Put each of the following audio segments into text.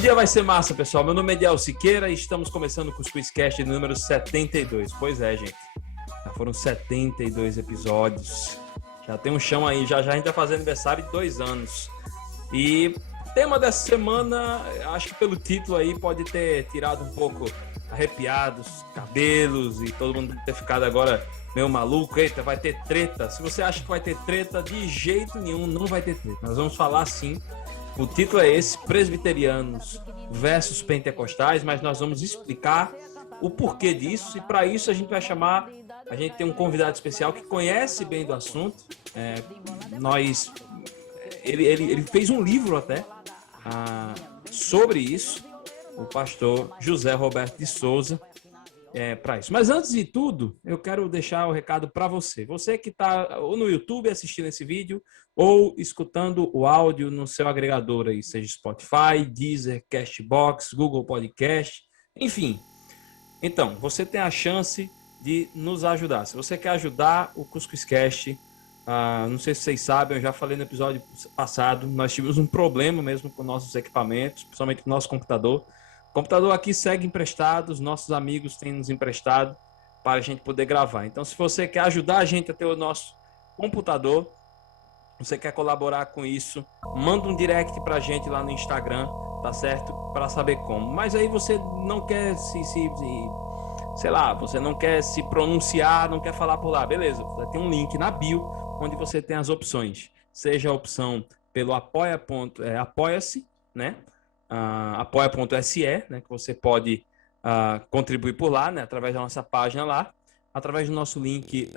dia vai ser massa, pessoal. Meu nome é Ediel Siqueira e estamos começando o Cuscuzcast número 72. Pois é, gente. Já foram 72 episódios. Já tem um chão aí. Já a gente vai fazer aniversário de 2 anos. E o tema dessa semana, acho que pelo título aí, pode ter tirado um pouco arrepiados, cabelos e todo mundo ter ficado agora meio maluco. Eita, vai ter treta. Se você acha que vai ter treta, de jeito nenhum, não vai ter treta. Nós vamos falar sim. O título é esse, presbiterianos versus pentecostais, mas nós vamos explicar o porquê disso e para isso a gente tem um convidado especial que conhece bem do assunto. Ele fez um livro até sobre isso, o pastor José Roberto de Souza, para isso. Mas antes de tudo, eu quero deixar o recado para você. Você que está ou no YouTube assistindo esse vídeo ou escutando o áudio no seu agregador aí, seja Spotify, Deezer, Castbox, Google Podcast, enfim. Então, você tem a chance de nos ajudar. Se você quer ajudar o Cuscuzcast, não sei se vocês sabem, eu já falei no episódio passado, nós tivemos um problema mesmo com nossos equipamentos, principalmente com o nosso computador. O computador aqui segue emprestado, os nossos amigos têm nos emprestado para a gente poder gravar. Então, se você quer ajudar a gente a ter o nosso computador, você quer colaborar com isso, manda um direct para a gente lá no Instagram, tá certo? Para saber como. Mas aí você não quer sei lá, você não quer se pronunciar, não quer falar por lá, beleza? Tem um link na bio onde você tem as opções. Seja a opção pelo apoia-se, né? Apoia.se, né? Que você pode contribuir por lá, né? Através da nossa página lá, através do nosso link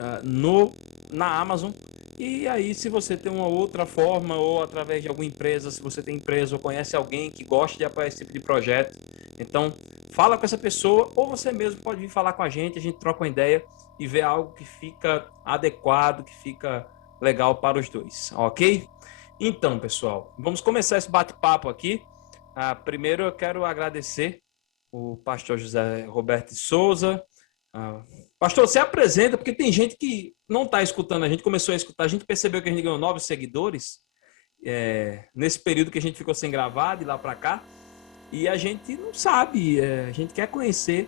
na Amazon. E aí, se você tem uma outra forma, ou através de alguma empresa, se você tem empresa ou conhece alguém que gosta de apoiar esse tipo de projeto, então fala com essa pessoa, ou você mesmo pode vir falar com a gente troca uma ideia e vê algo que fica adequado, que fica legal para os dois, ok? Então, pessoal, vamos começar esse bate-papo aqui. Primeiro eu quero agradecer o pastor José Roberto de Souza. Pastor, se apresenta, porque tem gente que não está escutando, a gente começou a escutar, a gente percebeu que a gente ganhou 9 seguidores nesse período que a gente ficou sem gravar, de lá para cá, e a gente não sabe, a gente quer conhecer,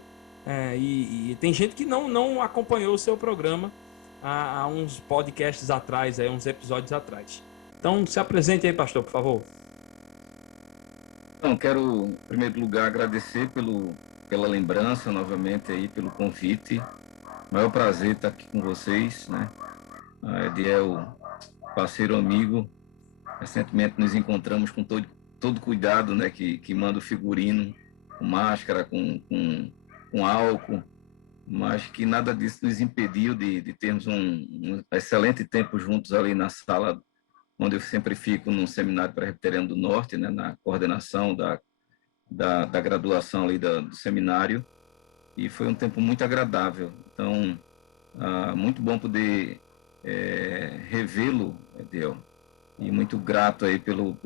e tem gente que não acompanhou o seu programa há uns podcasts atrás, uns episódios atrás. Então, se apresente aí, pastor, por favor. Então, quero, em primeiro lugar, agradecer pela lembrança, novamente, aí, pelo convite. Maior prazer estar aqui com vocês, né? Ediel, parceiro amigo, recentemente nos encontramos com todo cuidado, né? Que manda o figurino, com máscara, com álcool, mas que nada disso nos impediu de termos um excelente tempo juntos ali na sala onde eu sempre fico no Seminário Presbiteriano do Norte, né? Na coordenação da graduação ali do seminário, e foi um tempo muito agradável. Então, muito bom poder revê-lo, Ediel, e muito grato aí pelo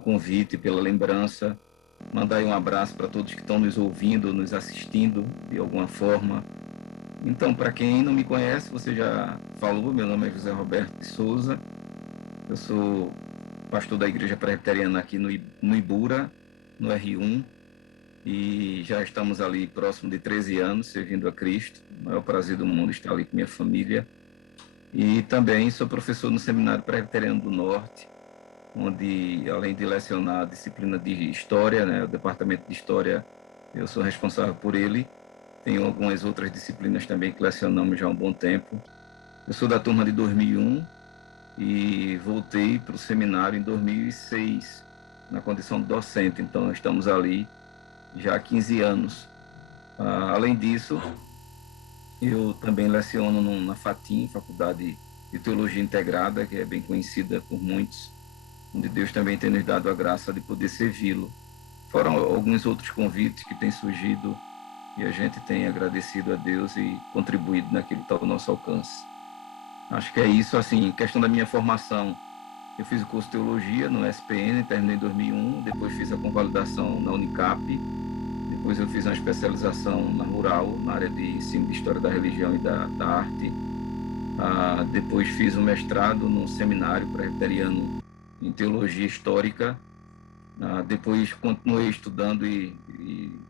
convite, pela lembrança. Mandar aí um abraço para todos que estão nos ouvindo, nos assistindo de alguma forma. Então, para quem não me conhece, você já falou, meu nome é José Roberto de Souza, eu sou pastor da Igreja Presbiteriana aqui no Ibura, no R1, e já estamos ali próximo de 13 anos servindo a Cristo. O maior prazer do mundo estar ali com minha família. E também sou professor no Seminário Presbiteriano do Norte, onde, além de lecionar a disciplina de História, né, o Departamento de História, eu sou responsável por ele. Tenho algumas outras disciplinas também que lecionamos já há um bom tempo. Eu sou da turma de 2001 e voltei para o seminário em 2006, na condição de docente. Então, estamos ali já há 15 anos. Além disso, eu também leciono na FATIM, Faculdade de Teologia Integrada, que é bem conhecida por muitos, onde Deus também tem nos dado a graça de poder servi-lo. Foram alguns outros convites que têm surgido e a gente tem agradecido a Deus e contribuído naquilo que está ao nosso alcance. Acho que é isso. Assim, questão da minha formação, eu fiz o curso de Teologia no SPN, terminei em 2001, depois fiz a convalidação na Unicap, depois eu fiz uma especialização na Rural, na área de ensino de História da Religião e da Arte. Depois fiz um mestrado no Seminário Presbiteriano em Teologia Histórica Depois continuei estudando e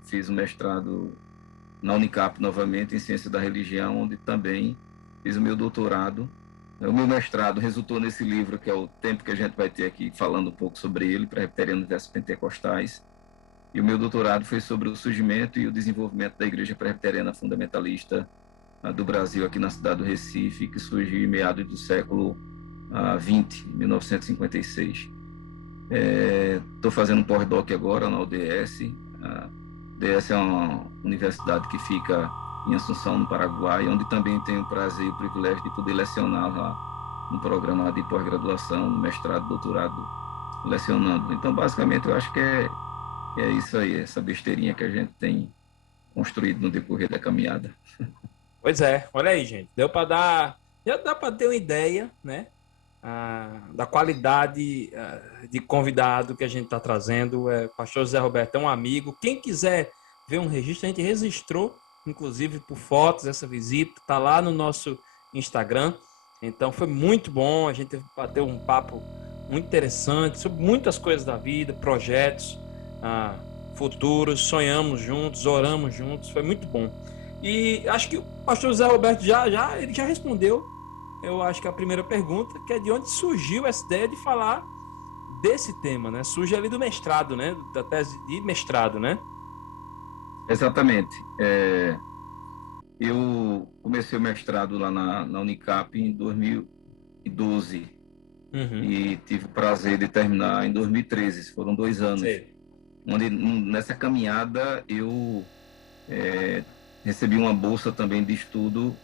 fiz o mestrado na Unicap novamente em Ciência da Religião, onde também fiz o meu doutorado. O meu mestrado resultou nesse livro, que é o tempo que a gente vai ter aqui falando um pouco sobre ele, Presbiterianos versus Pentecostais. E o meu doutorado foi sobre o surgimento e o desenvolvimento da Igreja Presbiteriana Fundamentalista do Brasil, aqui na cidade do Recife, que surgiu em meados do século XX, 1956. Estou fazendo um pós-doc agora na UDS. A UDS é uma universidade que fica em Assunção, no Paraguai, onde também tenho o prazer e o privilégio de poder lecionar lá no programa de pós-graduação, mestrado, doutorado, lecionando. Então, basicamente, eu acho que é isso aí, essa besteirinha que a gente tem construído no decorrer da caminhada. Pois é, olha aí, gente. Deu para dar, já dá para ter uma ideia, né? Da qualidade de convidado que a gente está trazendo. O pastor José Roberto é um amigo. Quem quiser ver um registro, a gente registrou, inclusive por fotos, essa visita. Está lá no nosso Instagram. Então foi muito bom. A gente bateu um papo muito interessante sobre muitas coisas da vida, projetos futuros. Sonhamos juntos, oramos juntos. Foi muito bom. E acho que o pastor José Roberto ele já respondeu, eu acho que a primeira pergunta, que é de onde surgiu essa ideia de falar desse tema, né? Surge ali do mestrado, né? Da tese de mestrado, né? Exatamente. Eu comecei o mestrado lá na Unicap em 2012 e tive o prazer de terminar em 2013. Foram 2 anos. Sei. Onde nessa caminhada eu recebi uma bolsa também de estudo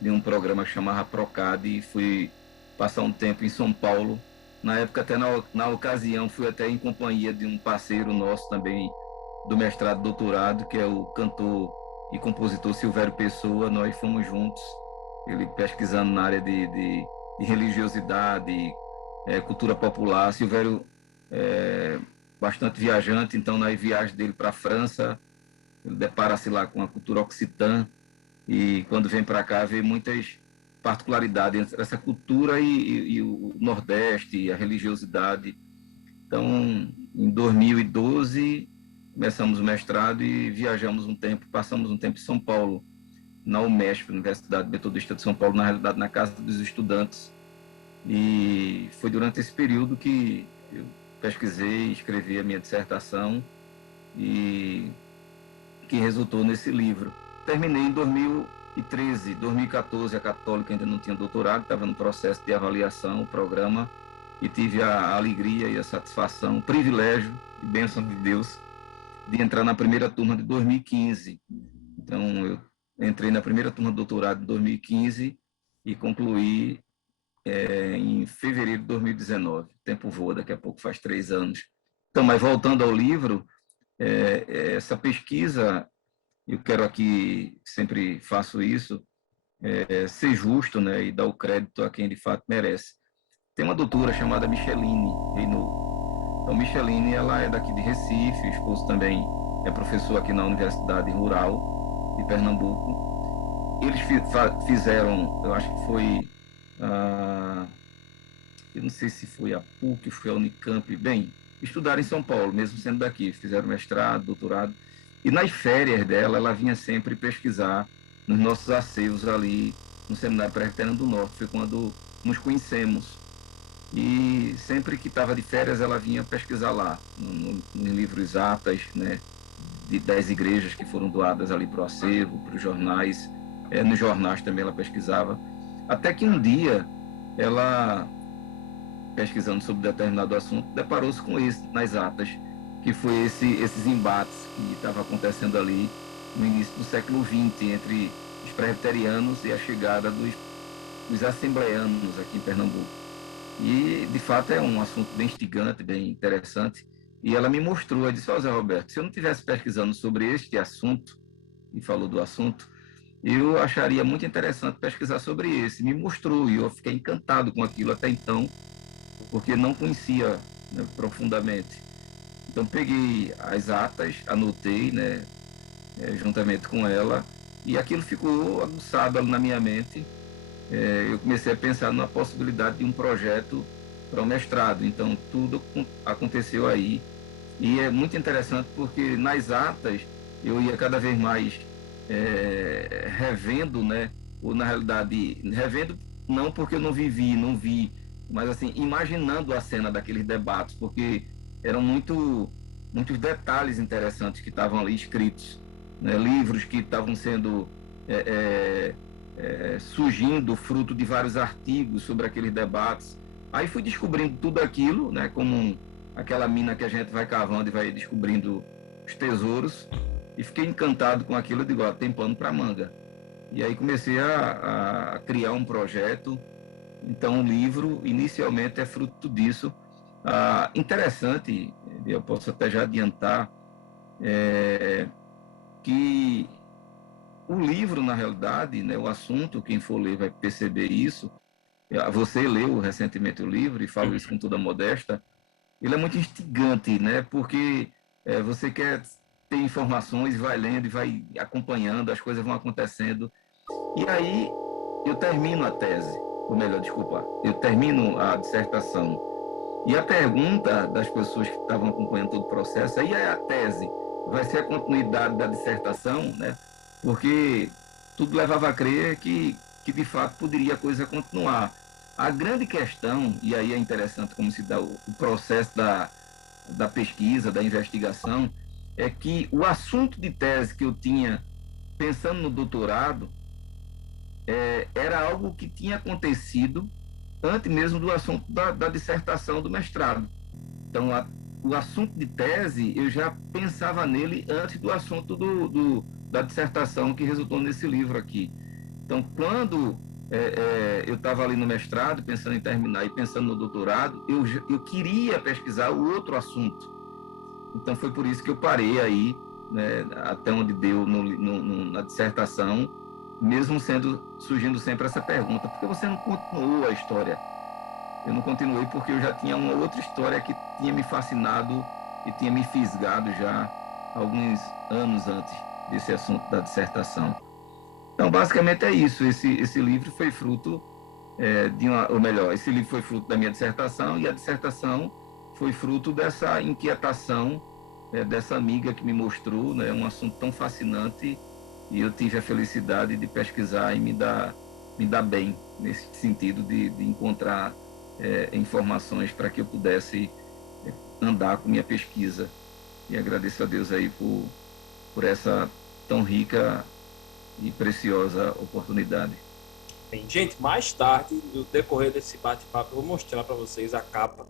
de um programa que chamava Procad e fui passar um tempo em São Paulo. Na época, até na ocasião, fui até em companhia de um parceiro nosso também do mestrado e doutorado, que é o cantor e compositor Silvério Pessoa. Nós fomos juntos, ele pesquisando na área de religiosidade, cultura popular. Silvério bastante viajante, então na viagem dele para a França, ele depara-se lá com a cultura occitã e quando vem para cá vê muitas particularidades entre essa cultura e o Nordeste, e a religiosidade. Então, em 2012, começamos o mestrado e viajamos um tempo, passamos um tempo em São Paulo, na UMESP, Universidade Metodista de São Paulo, na realidade na Casa dos Estudantes. E foi durante esse período que eu pesquisei, escrevi a minha dissertação e que resultou nesse livro. Terminei em 2013, 2014, a Católica ainda não tinha doutorado, estava no processo de avaliação, o programa, e tive a alegria e a satisfação, o privilégio e bênção de Deus de entrar na primeira turma de 2015. Então, eu entrei na primeira turma de doutorado em 2015 e concluí em fevereiro de 2019. O tempo voa, daqui a pouco faz 3 anos. Então, mas voltando ao livro, essa pesquisa, eu quero aqui, sempre faço isso, ser justo, né, e dar o crédito a quem de fato merece. Tem uma doutora chamada Micheline Reinaud. Então, Micheline, ela é daqui de Recife, o esposo também é professor aqui na Universidade Rural de Pernambuco. Eles fizeram, eu acho que foi, eu não sei se foi a PUC, foi a Unicamp, bem, estudaram em São Paulo, mesmo sendo daqui, fizeram mestrado, doutorado, e nas férias dela, ela vinha sempre pesquisar nos nossos acervos ali no Seminário Presbiteriano do Norte, foi quando nos conhecemos. E sempre que estava de férias, ela vinha pesquisar lá, nos livros atas, né, das igrejas que foram doadas ali para o acervo, para os jornais, nos jornais também ela pesquisava, até que um dia ela, pesquisando sobre determinado assunto, deparou-se com isso nas atas, que foi esses embates que estavam acontecendo ali no início do século XX, entre os presbiterianos e a chegada dos assembleanos aqui em Pernambuco. E, de fato, é um assunto bem instigante, bem interessante. E ela me mostrou, ela disse, Zé Roberto, se eu não estivesse pesquisando sobre este assunto, e falou do assunto, eu acharia muito interessante pesquisar sobre esse. Me mostrou, e eu fiquei encantado com aquilo até então, porque não conhecia, né, profundamente. Então, peguei as atas, anotei, né, juntamente com ela, e aquilo ficou aguçado ali na minha mente. Eu comecei a pensar na possibilidade de um projeto para o mestrado. Então, tudo aconteceu aí E é muito interessante porque nas atas eu ia cada vez mais revendo, né? Ou na realidade, revendo não porque eu não vivi, não vi, mas assim, imaginando a cena daqueles debates, porque eram muitos detalhes interessantes que estavam ali escritos, né? Livros que estavam sendo surgindo fruto de vários artigos sobre aqueles debates. Aí fui descobrindo tudo aquilo, né? Como aquela mina que a gente vai cavando e vai descobrindo os tesouros. E fiquei encantado com aquilo. Eu digo, ó, tem pano para manga. E aí comecei a criar um projeto. Então o livro, inicialmente, é fruto disso. Interessante, eu posso até já adiantar, que o livro, na realidade, né, o assunto, quem for ler vai perceber isso. Você leu recentemente o livro, e falo isso com toda modéstia, ele é muito instigante, né? Porque você quer ter informações, vai lendo e vai acompanhando, as coisas vão acontecendo. E aí eu termino a tese, ou melhor, desculpa, eu termino a dissertação. E a pergunta das pessoas que estavam acompanhando todo o processo, aí é a tese, vai ser a continuidade da dissertação, né? Porque tudo levava a crer que de fato poderia a coisa continuar. A grande questão, e aí é interessante como se dá o processo da pesquisa, da investigação, é que o assunto de tese que eu tinha pensando no doutorado era algo que tinha acontecido antes mesmo do assunto da dissertação do mestrado. Então, o assunto de tese, eu já pensava nele antes do assunto da dissertação que resultou nesse livro aqui. Então, quando eu estava ali no mestrado, pensando em terminar e pensando no doutorado, eu queria pesquisar o outro assunto. Então, foi por isso que eu parei aí, né, até onde deu na dissertação, mesmo surgindo sempre essa pergunta: por que você não continuou a história? Eu não continuei porque eu já tinha uma outra história que tinha me fascinado e tinha me fisgado já alguns anos antes desse assunto da dissertação. Então, basicamente é isso. Esse livro foi fruto ou melhor, esse livro foi fruto da minha dissertação e a dissertação foi fruto dessa inquietação dessa amiga que me mostrou, né, um assunto tão fascinante, e eu tive a felicidade de pesquisar e me dar bem nesse sentido de encontrar informações para que eu pudesse andar com minha pesquisa. E agradeço a Deus aí por essa tão rica e preciosa oportunidade. Bem, gente, mais tarde, no decorrer desse bate-papo, eu vou mostrar para vocês a capa.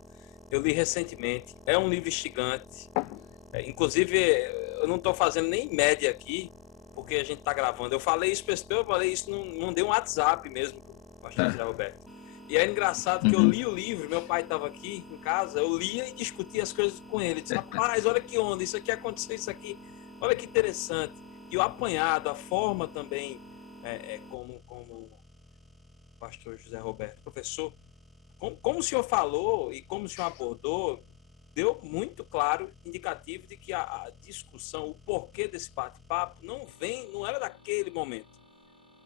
Eu li recentemente, é um livro instigante. Inclusive, eu não estou fazendo nem média aqui, porque a gente está gravando. Eu falei isso não deu um WhatsApp mesmo, pastor José Roberto. E é engraçado que eu li o livro, meu pai estava aqui em casa, eu lia e discutia as coisas com ele. Eu disse, rapaz, olha que onda, isso aqui aconteceu, isso aqui, olha que interessante. E o apanhado, a forma também, como o pastor José Roberto, professor, como o senhor falou e como o senhor abordou, deu muito claro, indicativo de que a discussão, o porquê desse bate-papo, não era daquele momento.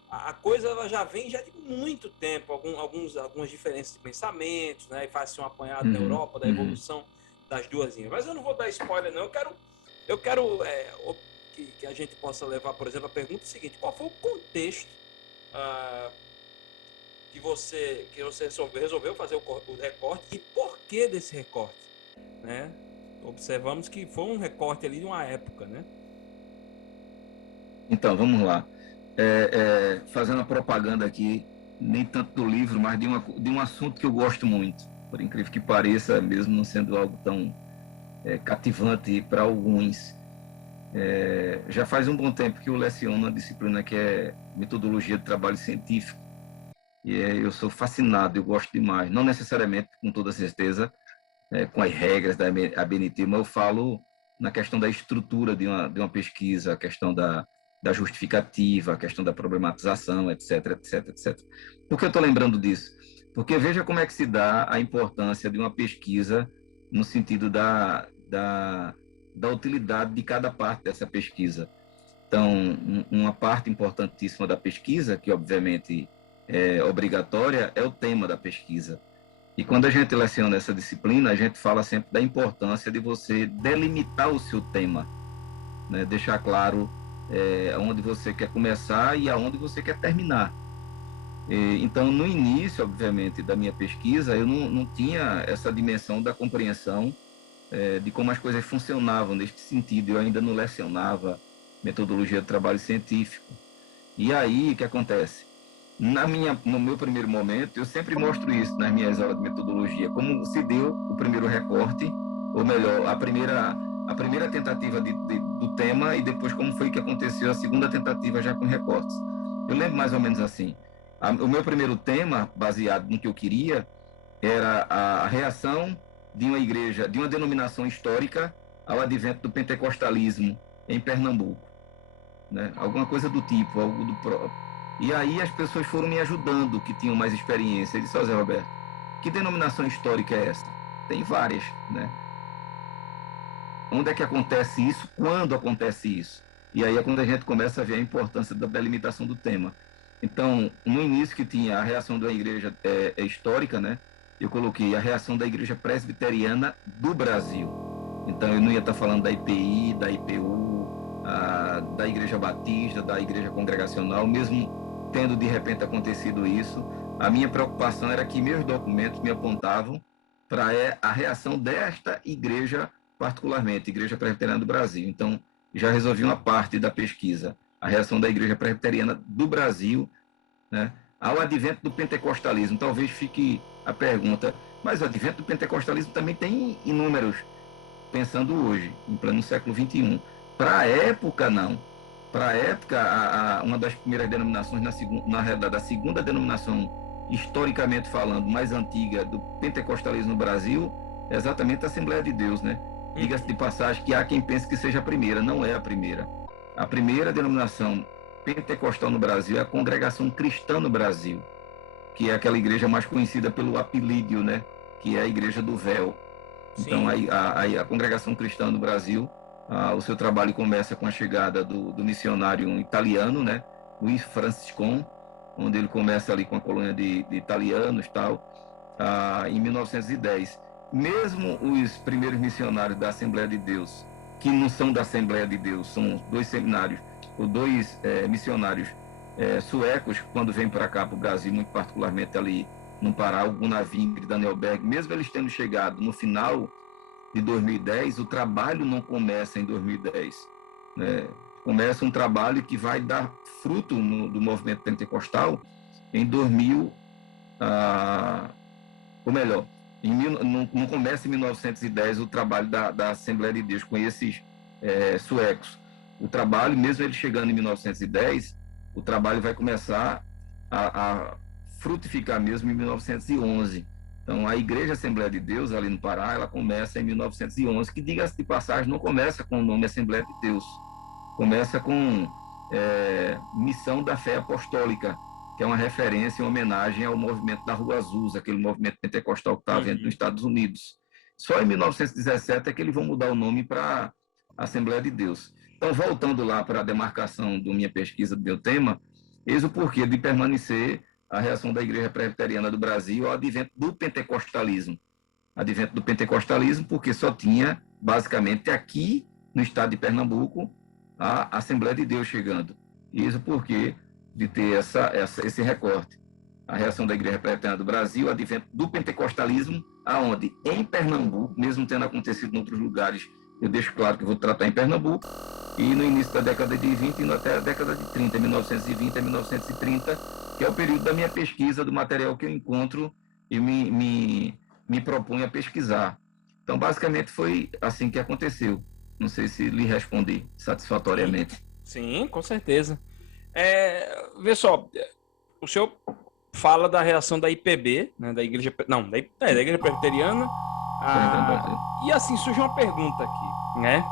A coisa ela já vem já de muito tempo, algumas diferenças de pensamentos, né? E faz-se um apanhado na Europa da evolução das duas línguas. Mas eu não vou dar spoiler, não. Eu quero que a gente possa levar, por exemplo, a pergunta seguinte: qual foi o contexto que você resolveu fazer o recorte e por que desse recorte, né? Observamos que foi um recorte ali de uma época, né? Então, vamos lá. Fazendo a propaganda aqui, nem tanto do livro, mas de um assunto que eu gosto muito, por incrível que pareça, mesmo não sendo algo tão cativante para alguns. Já faz um bom tempo que eu leciono uma disciplina que é metodologia de trabalho científico. E eu sou fascinado, eu gosto demais. Não necessariamente, com toda certeza, com as regras da ABNT, mas eu falo na questão da estrutura de uma pesquisa, a questão da justificativa, a questão da problematização, etc, etc, etc. Por que eu estou lembrando disso? Porque veja como é que se dá a importância de uma pesquisa no sentido da utilidade de cada parte dessa pesquisa. Então, uma parte importantíssima da pesquisa, que obviamente é obrigatória, é o tema da pesquisa. E quando a gente leciona essa disciplina, a gente fala sempre da importância de você delimitar o seu tema, né? Deixar claro onde você quer começar e aonde você quer terminar. Então, no início, obviamente, da minha pesquisa, eu não tinha essa dimensão da compreensão de como as coisas funcionavam neste sentido. Eu ainda não lecionava metodologia de trabalho científico. E aí, o que acontece? No meu primeiro momento, eu sempre mostro isso nas minhas aulas de metodologia, como se deu o primeiro recorte, ou melhor, a primeira tentativa do tema e depois como foi que aconteceu a segunda tentativa já com recortes. Eu lembro mais ou menos assim. O meu primeiro tema, baseado no que eu queria, era a reação de uma igreja, de uma denominação histórica ao advento do pentecostalismo em Pernambuco, né? Alguma coisa do tipo, algo do próprio. E aí as pessoas foram me ajudando, que tinham mais experiência. Ele disse, Zé Roberto, que denominação histórica é essa? Tem várias, né? Onde é que acontece isso? Quando acontece isso? E aí é quando a gente começa a ver a importância da delimitação do tema. Então, no início que tinha a reação da igreja histórica, né? Eu coloquei a reação da igreja presbiteriana do Brasil. Então, eu não ia estar falando da IPI, da IPU, da igreja batista, da igreja congregacional, mesmo tendo de repente acontecido isso, a minha preocupação era que meus documentos me apontavam para a reação desta igreja particularmente, Igreja Presbiteriana do Brasil. Então, já resolvi uma parte da pesquisa, a reação da Igreja Presbiteriana do Brasil, né, ao advento do pentecostalismo. Talvez fique a pergunta, mas o advento do pentecostalismo também tem inúmeros, pensando hoje, em pleno século XXI. Para a época, não. Para a época, uma das primeiras denominações, na realidade, a segunda denominação, historicamente falando, mais antiga do pentecostalismo no Brasil, é exatamente a Assembleia de Deus, né? Diga-se de passagem que há quem pense que seja a primeira, não é a primeira. A primeira denominação pentecostal no Brasil é a Congregação Cristã no Brasil, que é aquela igreja mais conhecida pelo apelídio, né? Que é a Igreja do Véu. Então, a Congregação Cristã no Brasil, o seu trabalho começa com a chegada do missionário italiano, né? Luiz Franciscon, onde ele começa ali com a colônia de italianos e tal, em 1910. Mesmo os primeiros missionários da Assembleia de Deus, que não são da Assembleia de Deus, são dois seminários, ou dois missionários suecos, quando vêm para cá, para o Brasil, muito particularmente ali no Pará, o Gunnar Wingre, Daniel Berg, mesmo eles tendo chegado no final de 2010, o trabalho não começa em 2010. Né? Começa um trabalho que vai dar fruto do movimento pentecostal em 2000, ou melhor, não começa em 1910 o trabalho da Assembleia de Deus com esses suecos. O trabalho, mesmo ele chegando em 1910, o trabalho vai começar a frutificar mesmo em 1911. Então, a Igreja Assembleia de Deus, ali no Pará, ela começa em 1911, que, diga-se de passagem, não começa com o nome Assembleia de Deus. Começa com Missão da Fé Apostólica, que é uma referência em homenagem ao movimento da Rua Azusa, aquele movimento pentecostal que estava havendo nos Estados Unidos. Só em 1917 é que eles vão mudar o nome para Assembleia de Deus. Então, voltando lá para a demarcação da minha pesquisa, do meu tema, eis o porquê de permanecer a reação da Igreja Presbiteriana do Brasil ao advento do pentecostalismo. Advento do pentecostalismo porque só tinha, basicamente, aqui no estado de Pernambuco, a Assembleia de Deus chegando. Isso porque de ter esse recorte. A reação da Igreja Presbiteriana do Brasil, advento do pentecostalismo, aonde em Pernambuco, mesmo tendo acontecido em outros lugares, eu deixo claro que vou tratar em Pernambuco, e no início da década de 20 e até a década de 30, 1920 a 1930, que é o período da minha pesquisa, do material que eu encontro e me proponho a pesquisar. Então, basicamente, foi assim que aconteceu. Não sei se lhe respondi satisfatoriamente. Sim, com certeza. Vê só, o senhor fala da reação da IPB, né, da igreja, não, da igreja presbiteriana, e assim surge uma pergunta aqui, né?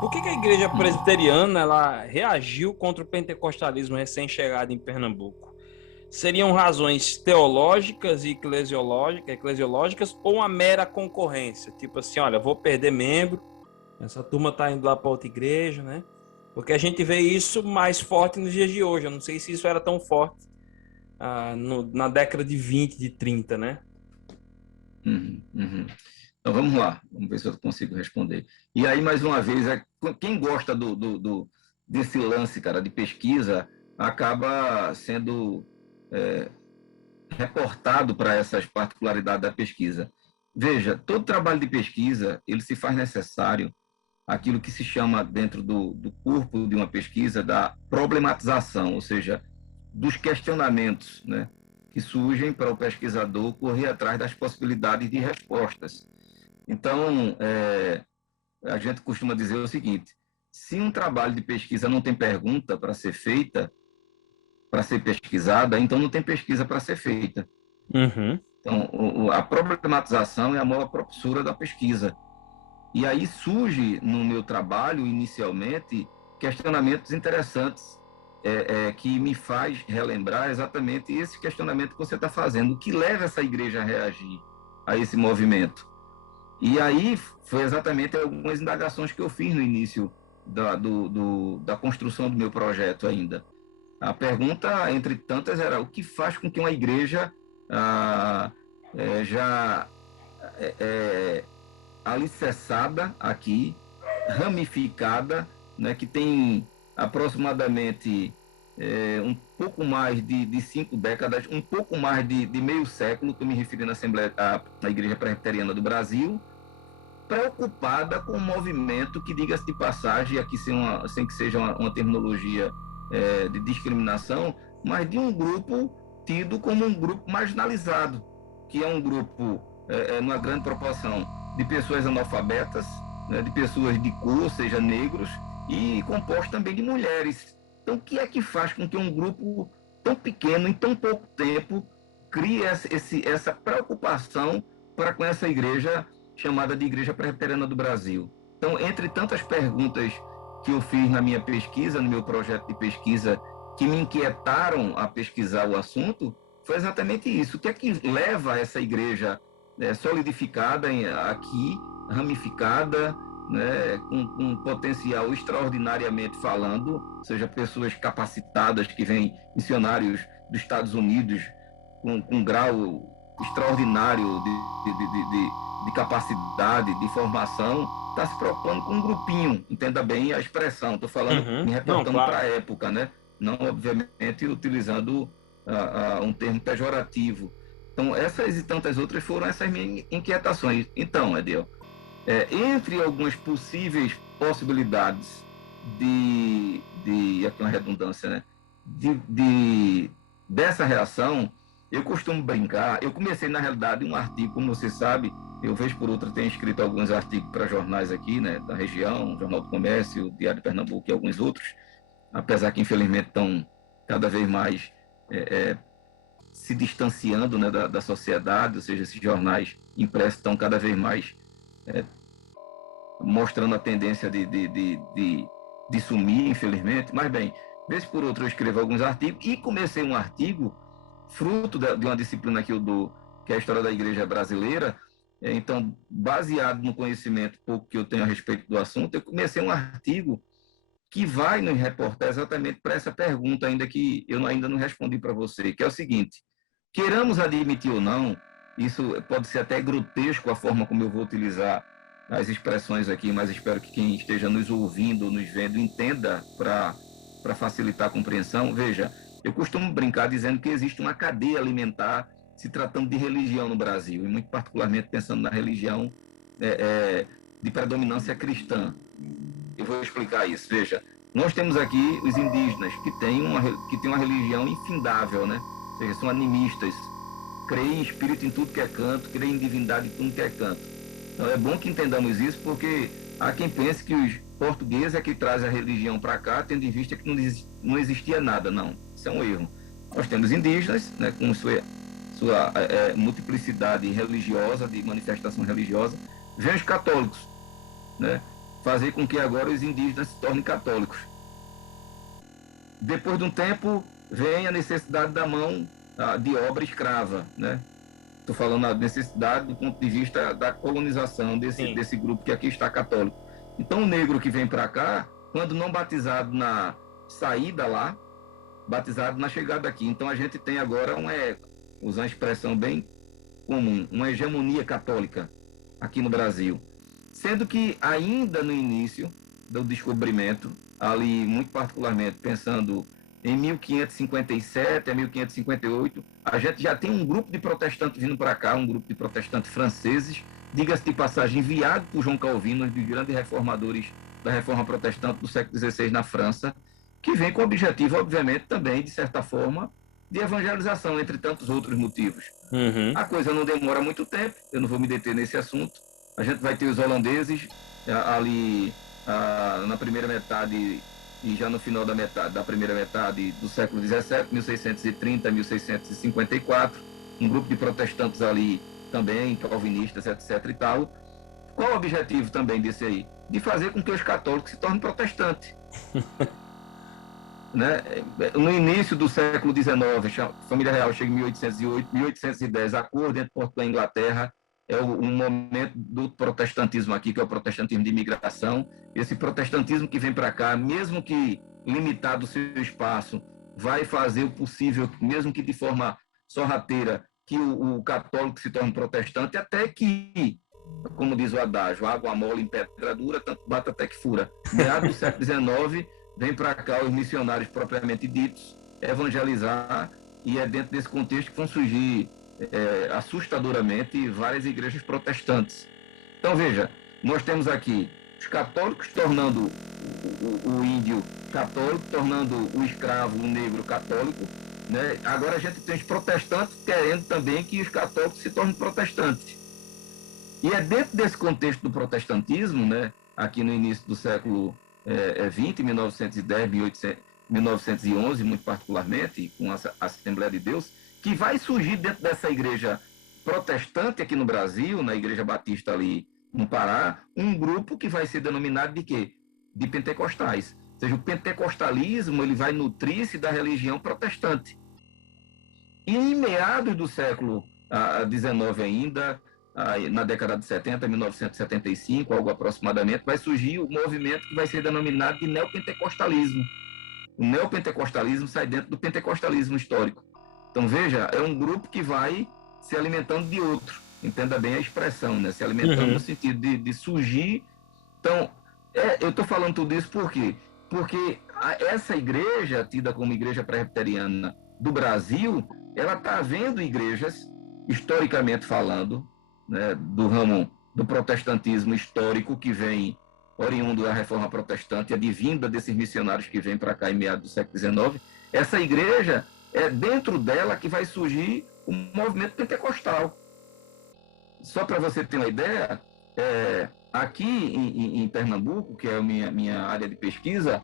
Por que a igreja presbiteriana ela reagiu contra o pentecostalismo recém-chegado em Pernambuco? Seriam razões teológicas e eclesiológicas ou uma mera concorrência? Tipo assim, olha, vou perder membro, essa turma tá indo lá para outra igreja, né? Porque a gente vê isso mais forte nos dias de hoje. Eu não sei se isso era tão forte na década de 20, de 30, né? Uhum, uhum. Então vamos lá, vamos ver se eu consigo responder. E aí, mais uma vez, quem gosta desse lance, cara, de pesquisa, acaba sendo é, reportado para essas particularidades da pesquisa. Veja, todo trabalho de pesquisa, ele se faz necessário aquilo que se chama dentro do corpo de uma pesquisa da problematização, ou seja, dos questionamentos, né, que surgem para o pesquisador correr atrás das possibilidades de respostas. Então, a gente costuma dizer o seguinte: se um trabalho de pesquisa não tem pergunta para ser feita, para ser pesquisada, então não tem pesquisa para ser feita. Uhum. Então, a problematização é a maior propulsora da pesquisa. E aí surge no meu trabalho, inicialmente, questionamentos interessantes que me faz relembrar exatamente esse questionamento que você está fazendo, o que leva essa igreja a reagir a esse movimento. E aí foi exatamente algumas indagações que eu fiz no início da construção do meu projeto ainda. A pergunta, entre tantas, era o que faz com que uma igreja já alicerçada aqui, ramificada, né, que tem aproximadamente um pouco mais de 5 décadas, um pouco mais de meio século, estou me referindo à Igreja Presbiteriana do Brasil, preocupada com um movimento que, diga-se de passagem, aqui sem que seja uma terminologia de discriminação, mas de um grupo tido como um grupo marginalizado, que é um grupo, numa grande proporção, de pessoas analfabetas, né, de pessoas de cor, seja negros, e composto também de mulheres. Então, o que é que faz com que um grupo tão pequeno, em tão pouco tempo, crie essa preocupação para com essa igreja chamada de Igreja Presbiteriana do Brasil? Então, entre tantas perguntas que eu fiz na minha pesquisa, no meu projeto de pesquisa, que me inquietaram a pesquisar o assunto, foi exatamente isso. O que é que leva essa igreja solidificada aqui, ramificada, né, com um potencial extraordinariamente falando, seja pessoas capacitadas que vêm, missionários dos Estados Unidos, com um grau extraordinário de capacidade, de formação, está se preocupando com um grupinho, entenda bem a expressão, estou falando, Uhum. me Não, reportando para claro. a época, né? Não, obviamente, utilizando um termo pejorativo. Então, essas e tantas outras foram essas minhas inquietações. Então, Edel, entre algumas possíveis possibilidades aqui uma redundância, né? Dessa reação, eu costumo brincar. Eu comecei, na realidade, um artigo, como você sabe, eu, vez por outra, tenho escrito alguns artigos para jornais aqui, né, da região, Jornal do Comércio, Diário de Pernambuco e alguns outros, apesar que, infelizmente, estão cada vez mais se distanciando, né, da sociedade, ou seja, esses jornais impressos estão cada vez mais mostrando a tendência de sumir, infelizmente. Mas, bem, vez por outra eu escrevo alguns artigos e comecei um artigo fruto de uma disciplina que eu dou, que é a História da Igreja Brasileira. Então, baseado no conhecimento pouco que eu tenho a respeito do assunto, eu comecei um artigo que vai nos reportar exatamente para essa pergunta, ainda que eu ainda não respondi para você, que é o seguinte: queiramos admitir ou não, isso pode ser até grotesco a forma como eu vou utilizar as expressões aqui, mas espero que quem esteja nos ouvindo, nos vendo, entenda para facilitar a compreensão. Veja, eu costumo brincar dizendo que existe uma cadeia alimentar se tratando de religião no Brasil, e muito particularmente pensando na religião de predominância cristã. Eu vou explicar isso. Veja, nós temos aqui os indígenas que têm uma religião infindável, né? Ou seja, são animistas, creem em espírito em tudo que é canto, creem em divindade em tudo que é canto. Então é bom que entendamos isso, porque há quem pense que os portugueses é que trazem a religião para cá, tendo em vista que não existia nada. Não, isso é um erro. Nós temos indígenas, né, com sua multiplicidade religiosa, de manifestação religiosa, vem os católicos, né, fazer com que agora os indígenas se tornem católicos. Depois de um tempo, vem a necessidade da mão de obra escrava, né? Estou falando da necessidade do ponto de vista da colonização desse grupo que aqui está católico. Então, o negro que vem para cá, quando não batizado na saída lá, batizado na chegada aqui. Então, a gente tem agora usar uma expressão bem comum, uma hegemonia católica aqui no Brasil. Sendo que ainda no início do descobrimento, ali muito particularmente pensando em 1557 a 1558, a gente já tem um grupo de protestantes vindo para cá, um grupo de protestantes franceses, diga-se de passagem, enviado por João Calvino, um dos grandes reformadores da reforma protestante do século XVI na França, que vem com o objetivo, obviamente, também, de certa forma, de evangelização, entre tantos outros motivos. A coisa não demora muito tempo, eu não vou me deter nesse assunto. A gente vai ter os holandeses ali na primeira metade e já no final da primeira metade do século XVII, 1630 a 1654, um grupo de protestantes ali também, calvinistas, etc. e tal. Qual o objetivo também desse aí? De fazer com que os católicos se tornem protestantes. Né? No início do século XIX, a família real chega em 1808, 1810, acordo entre Portugal e Inglaterra, é o momento do protestantismo aqui, que é o protestantismo de imigração. Esse protestantismo que vem para cá, mesmo que limitado o seu espaço, vai fazer o possível, mesmo que de forma sorrateira, que o católico se torne protestante, até que, como diz o adágio, água mole em pedra dura, tanto bate até que fura. Meados do século XIX, vem para cá os missionários propriamente ditos, evangelizar, e é dentro desse contexto que vão surgir assustadoramente várias igrejas protestantes. Então, veja, nós temos aqui os católicos tornando o índio católico, tornando o escravo, o negro católico, né? Agora a gente tem os protestantes querendo também que os católicos se tornem protestantes. E é dentro desse contexto do protestantismo, né, aqui no início do século XX, 1910, 1911, muito particularmente, com a Assembleia de Deus, que vai surgir dentro dessa igreja protestante aqui no Brasil, na Igreja Batista ali no Pará, um grupo que vai ser denominado de quê? De pentecostais. Ou seja, o pentecostalismo ele vai nutrir-se da religião protestante. E em meados do século XIX ainda, na década de 70, 1975, algo aproximadamente, vai surgir o movimento que vai ser denominado de neopentecostalismo. O neopentecostalismo sai dentro do pentecostalismo histórico. Então, veja, é um grupo que vai se alimentando de outro. Entenda bem a expressão, né? Se alimentando no sentido de surgir. Então, eu estou falando tudo isso por quê? Porque essa igreja, tida como igreja presbiteriana do Brasil, ela está vendo igrejas, historicamente falando, né, do ramo do protestantismo histórico, que vem oriundo da reforma protestante, advinda desses missionários que vêm para cá em meados do século XIX. Essa igreja, é dentro dela que vai surgir o movimento pentecostal. Só para você ter uma ideia, aqui em Pernambuco, que é a minha área de pesquisa,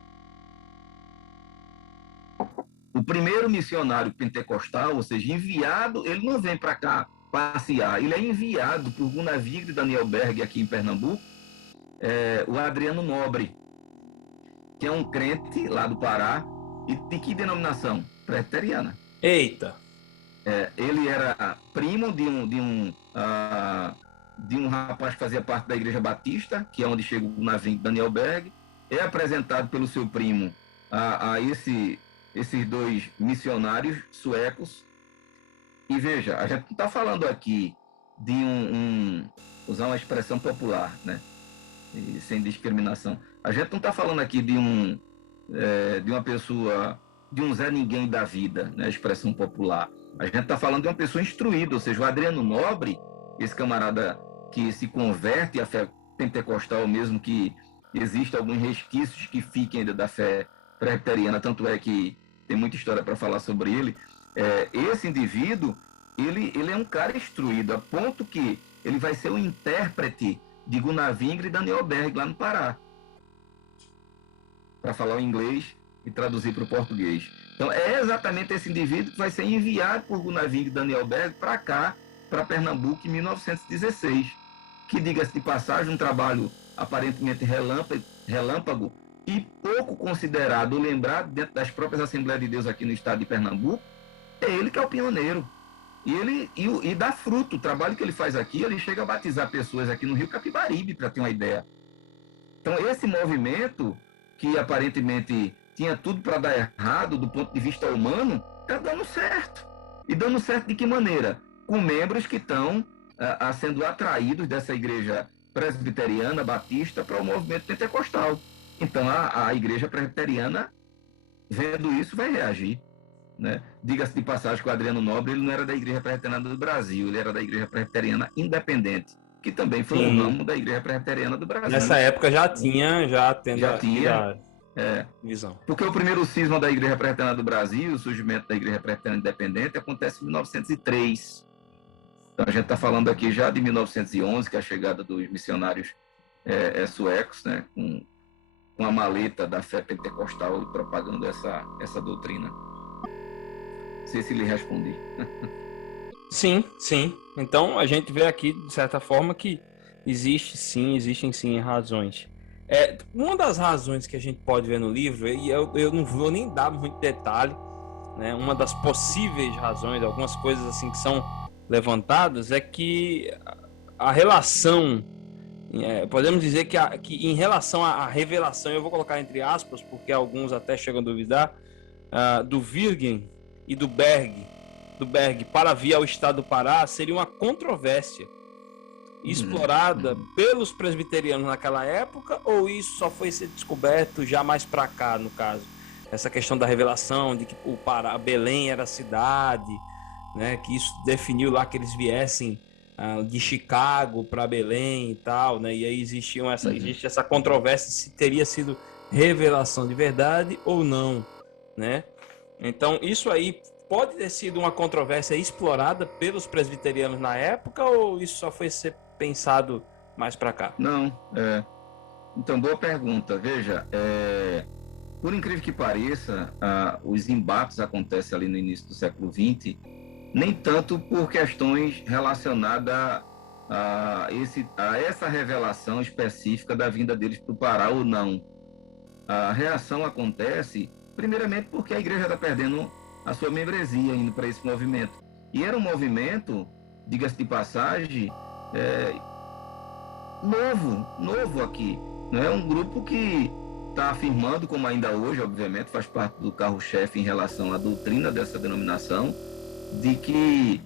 o primeiro missionário pentecostal, ou seja, enviado, ele não vem para cá passear, ele é enviado por Gunavir e Daniel Berg aqui em Pernambuco, o Adriano Nobre, que é um crente lá do Pará, e de que denominação? Presbiteriana. Eita! Ele era primo de um rapaz que fazia parte da Igreja Batista, que é onde chega o navio Daniel Berg, é apresentado pelo seu primo a esses dois missionários suecos. E veja, a gente não está falando aqui de usar uma expressão popular, né? E sem discriminação. A gente não está falando aqui de uma pessoa, de um Zé Ninguém da vida, né? Expressão popular. A gente está falando de uma pessoa instruída, ou seja, o Adriano Nobre, esse camarada que se converte à fé pentecostal, mesmo que existam alguns resquícios que fiquem ainda da fé presbiteriana, tanto é que tem muita história para falar sobre ele. Esse indivíduo, ele é um cara instruído, a ponto que ele vai ser o intérprete de Gunavir e Daniel Berg lá no Pará, para falar o inglês e traduzir para o português. Então, é exatamente esse indivíduo que vai ser enviado por Gunavir e Daniel Berg para cá, para Pernambuco, em 1916, que, diga-se de passagem, um trabalho aparentemente relâmpago e pouco considerado ou lembrado dentro das próprias Assembleias de Deus aqui no estado de Pernambuco. É ele que é o pioneiro. E dá fruto. O trabalho que ele faz aqui, ele chega a batizar pessoas aqui no Rio Capibaribe, para ter uma ideia. Então, esse movimento, que aparentemente tinha tudo para dar errado do ponto de vista humano, está dando certo. E dando certo de que maneira? com membros que estão sendo atraídos dessa igreja presbiteriana, batista, para o movimento pentecostal. Então, a igreja presbiteriana, vendo isso, vai reagir. Né? Diga-se de passagem que o Adriano Nobre ele não era da Igreja Presbiteriana do Brasil, ele era da Igreja Presbiteriana Independente, que também foi um ramo da Igreja Presbiteriana do Brasil. Nessa época já tinha visão. Porque o primeiro cisma da Igreja Presbiteriana do Brasil, o surgimento da Igreja Presbiteriana Independente, acontece em 1903. Então a gente está falando aqui já de 1911, que é a chegada dos missionários suecos, né, com a maleta da fé pentecostal e propagando essa doutrina. Não sei se lhe respondi. Sim. Então a gente vê aqui, de certa forma, que existem sim razões. Uma das razões que a gente pode ver no livro, e eu não vou nem dar muito detalhe, né? Uma das possíveis razões, algumas coisas assim que são levantadas, é que a relação, podemos dizer que em relação à revelação, eu vou colocar entre aspas, porque alguns até chegam a duvidar, do Virgen e do Berg para vir ao estado do Pará, seria uma controvérsia explorada pelos presbiterianos naquela época, ou isso só foi ser descoberto já mais para cá, no caso? Essa questão da revelação, de que o Pará, Belém era a cidade, né, que isso definiu lá que eles viessem de Chicago para Belém e tal, né, e aí existe essa controvérsia se teria sido revelação de verdade ou não, né? Então isso aí pode ter sido uma controvérsia explorada pelos presbiterianos na época, ou isso só foi ser pensado mais para cá? Não, então, boa pergunta. Veja, por incrível que pareça, os embates acontecem ali no início do século XX, nem tanto por questões relacionadas a essa revelação específica da vinda deles para o Pará ou não. A reação acontece, primeiramente, porque a igreja está perdendo a sua membresia indo para esse movimento. E era um movimento, diga-se de passagem, novo aqui. Não é um grupo que está afirmando, como ainda hoje, obviamente, faz parte do carro-chefe em relação à doutrina dessa denominação, de que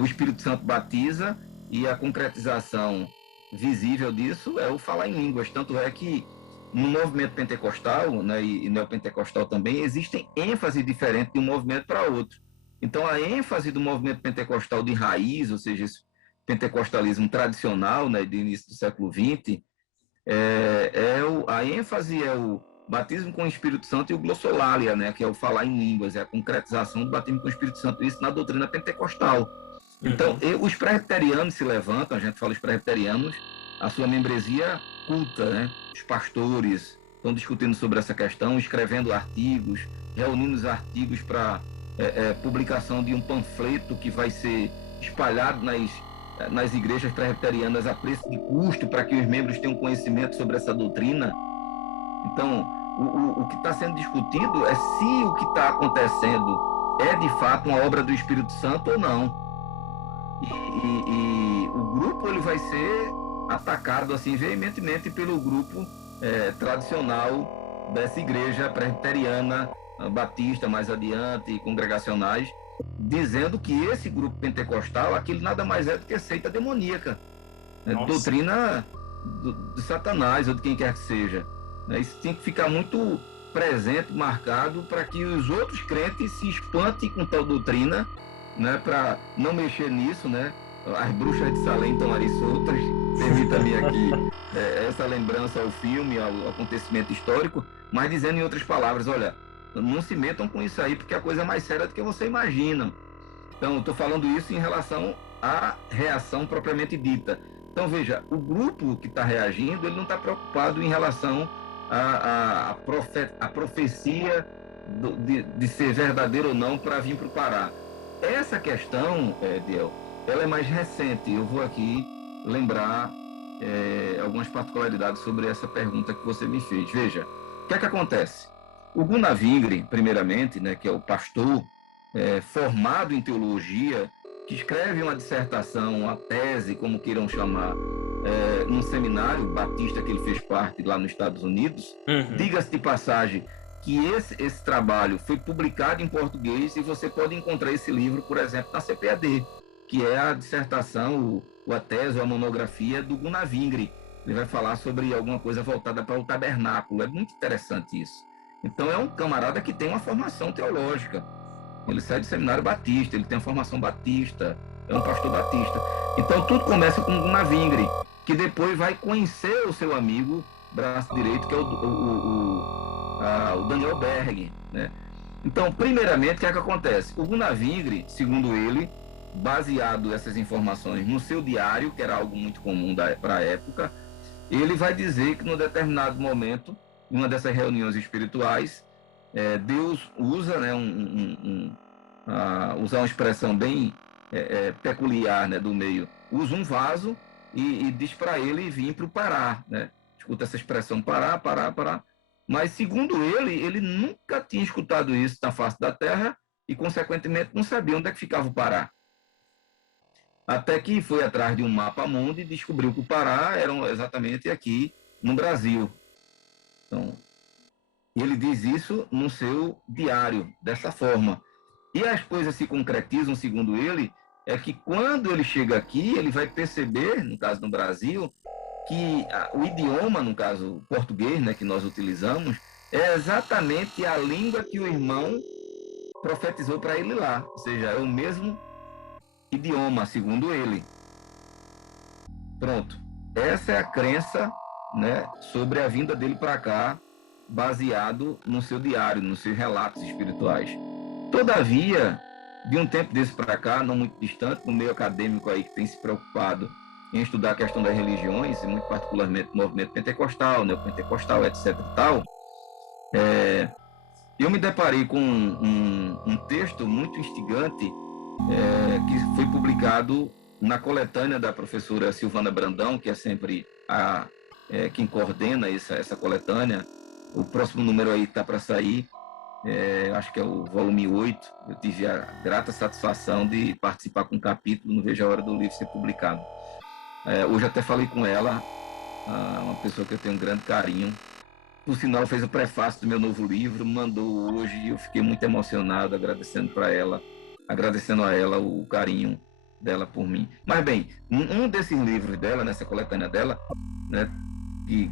o Espírito Santo batiza e a concretização visível disso é o falar em línguas. Tanto é que no movimento pentecostal, né, e neopentecostal também, existem ênfases diferentes de um movimento para outro. Então, a ênfase do movimento pentecostal de raiz, ou seja, esse pentecostalismo tradicional, né, do início do século XX, a ênfase é o batismo com o Espírito Santo e o glossolalia, né, que é o falar em línguas, é a concretização do batismo com o Espírito Santo, isso na doutrina pentecostal. Então, os presbiterianos se levantam, a gente fala os presbiterianos, a sua membresia culta, né? Os pastores estão discutindo sobre essa questão, escrevendo artigos, reunindo os artigos para publicação de um panfleto que vai ser espalhado nas igrejas presbiterianas a preço de custo, para que os membros tenham conhecimento sobre essa doutrina. Então, o que está sendo discutido é se o que está acontecendo é de fato uma obra do Espírito Santo ou não. E o grupo ele vai ser atacado assim veementemente pelo grupo tradicional dessa igreja presbiteriana, batista mais adiante, congregacionais, dizendo que esse grupo pentecostal, aquilo nada mais é do que seita demoníaca, doutrina de Satanás ou de quem quer que seja. Isso tem que ficar muito presente, marcado, para que os outros crentes se espantem com tal doutrina, né, para não mexer nisso, né? As bruxas de Salem estão ali soltas. Permita-me aqui essa lembrança ao filme, ao acontecimento histórico, mas dizendo em outras palavras, olha, não se metam com isso aí, porque a coisa é mais séria do que você imagina. Então, eu estou falando isso em relação à reação propriamente dita. Então, veja, o grupo que está reagindo, ele não está preocupado em relação à profecia de ser verdadeiro ou não para vir para o Pará. Essa questão, Diel, ela é mais recente. Eu vou aqui lembrar algumas particularidades sobre essa pergunta que você me fez. Veja, o que é que acontece? O Gunnar Wingren, primeiramente, né, que é o pastor formado em teologia, que escreve uma dissertação, uma tese, como queiram chamar, num seminário batista que ele fez parte lá nos Estados Unidos. Diga-se de passagem que esse trabalho foi publicado em português e você pode encontrar esse livro, por exemplo, na CPAD. que é a dissertação, a tese, ou a monografia do Gunnar Vingre. Ele vai falar sobre alguma coisa voltada para o tabernáculo. É muito interessante isso. Então, é um camarada que tem uma formação teológica. Ele sai do seminário batista, ele tem uma formação batista, é um pastor batista. Então, tudo começa com o Gunnar Vingre, que depois vai conhecer o seu amigo, braço direito, que é o Daniel Berg, né? Então, primeiramente, o que é que acontece? O Gunnar Vingre, segundo ele, baseado essas informações no seu diário, que era algo muito comum para a época, ele vai dizer que, num determinado momento, em uma dessas reuniões espirituais, Deus usa, né, usar uma expressão bem peculiar, né, do meio, usa um vaso e diz para ele vir para o Pará, né? Escuta essa expressão, Pará, Pará, Pará. Mas, segundo ele nunca tinha escutado isso na face da Terra e, consequentemente, não sabia onde é que ficava o Pará. Até que foi atrás de um mapa mundo e descobriu que o Pará era exatamente aqui no Brasil. Então, ele diz isso no seu diário, dessa forma. E as coisas se concretizam, segundo ele, é que quando ele chega aqui, ele vai perceber, no caso no Brasil, que o idioma, no caso português, né, que nós utilizamos, é exatamente a língua que o irmão profetizou para ele lá. Ou seja, é o mesmo idioma, segundo ele. Pronto. Essa é a crença, né, sobre a vinda dele para cá, baseado no seu diário, nos seus relatos espirituais. Todavia, de um tempo desse para cá, não muito distante, no meio acadêmico aí que tem se preocupado em estudar a questão das religiões, e muito particularmente o movimento pentecostal, neopentecostal, etc. e tal, eu me deparei com um texto muito instigante que foi publicado na coletânea da professora Silvana Brandão, que é sempre quem coordena essa coletânea. O próximo número aí está para sair, acho que é o volume 8. Eu tive a grata satisfação de participar com um capítulo, não vejo a hora do livro ser publicado. Hoje até falei com ela, uma pessoa que eu tenho um grande carinho. Por sinal, fez o prefácio do meu novo livro, mandou hoje, e eu fiquei muito emocionado, agradecendo a ela o carinho dela por mim. Mas bem, um desses livros dela, nessa coletânea dela, né,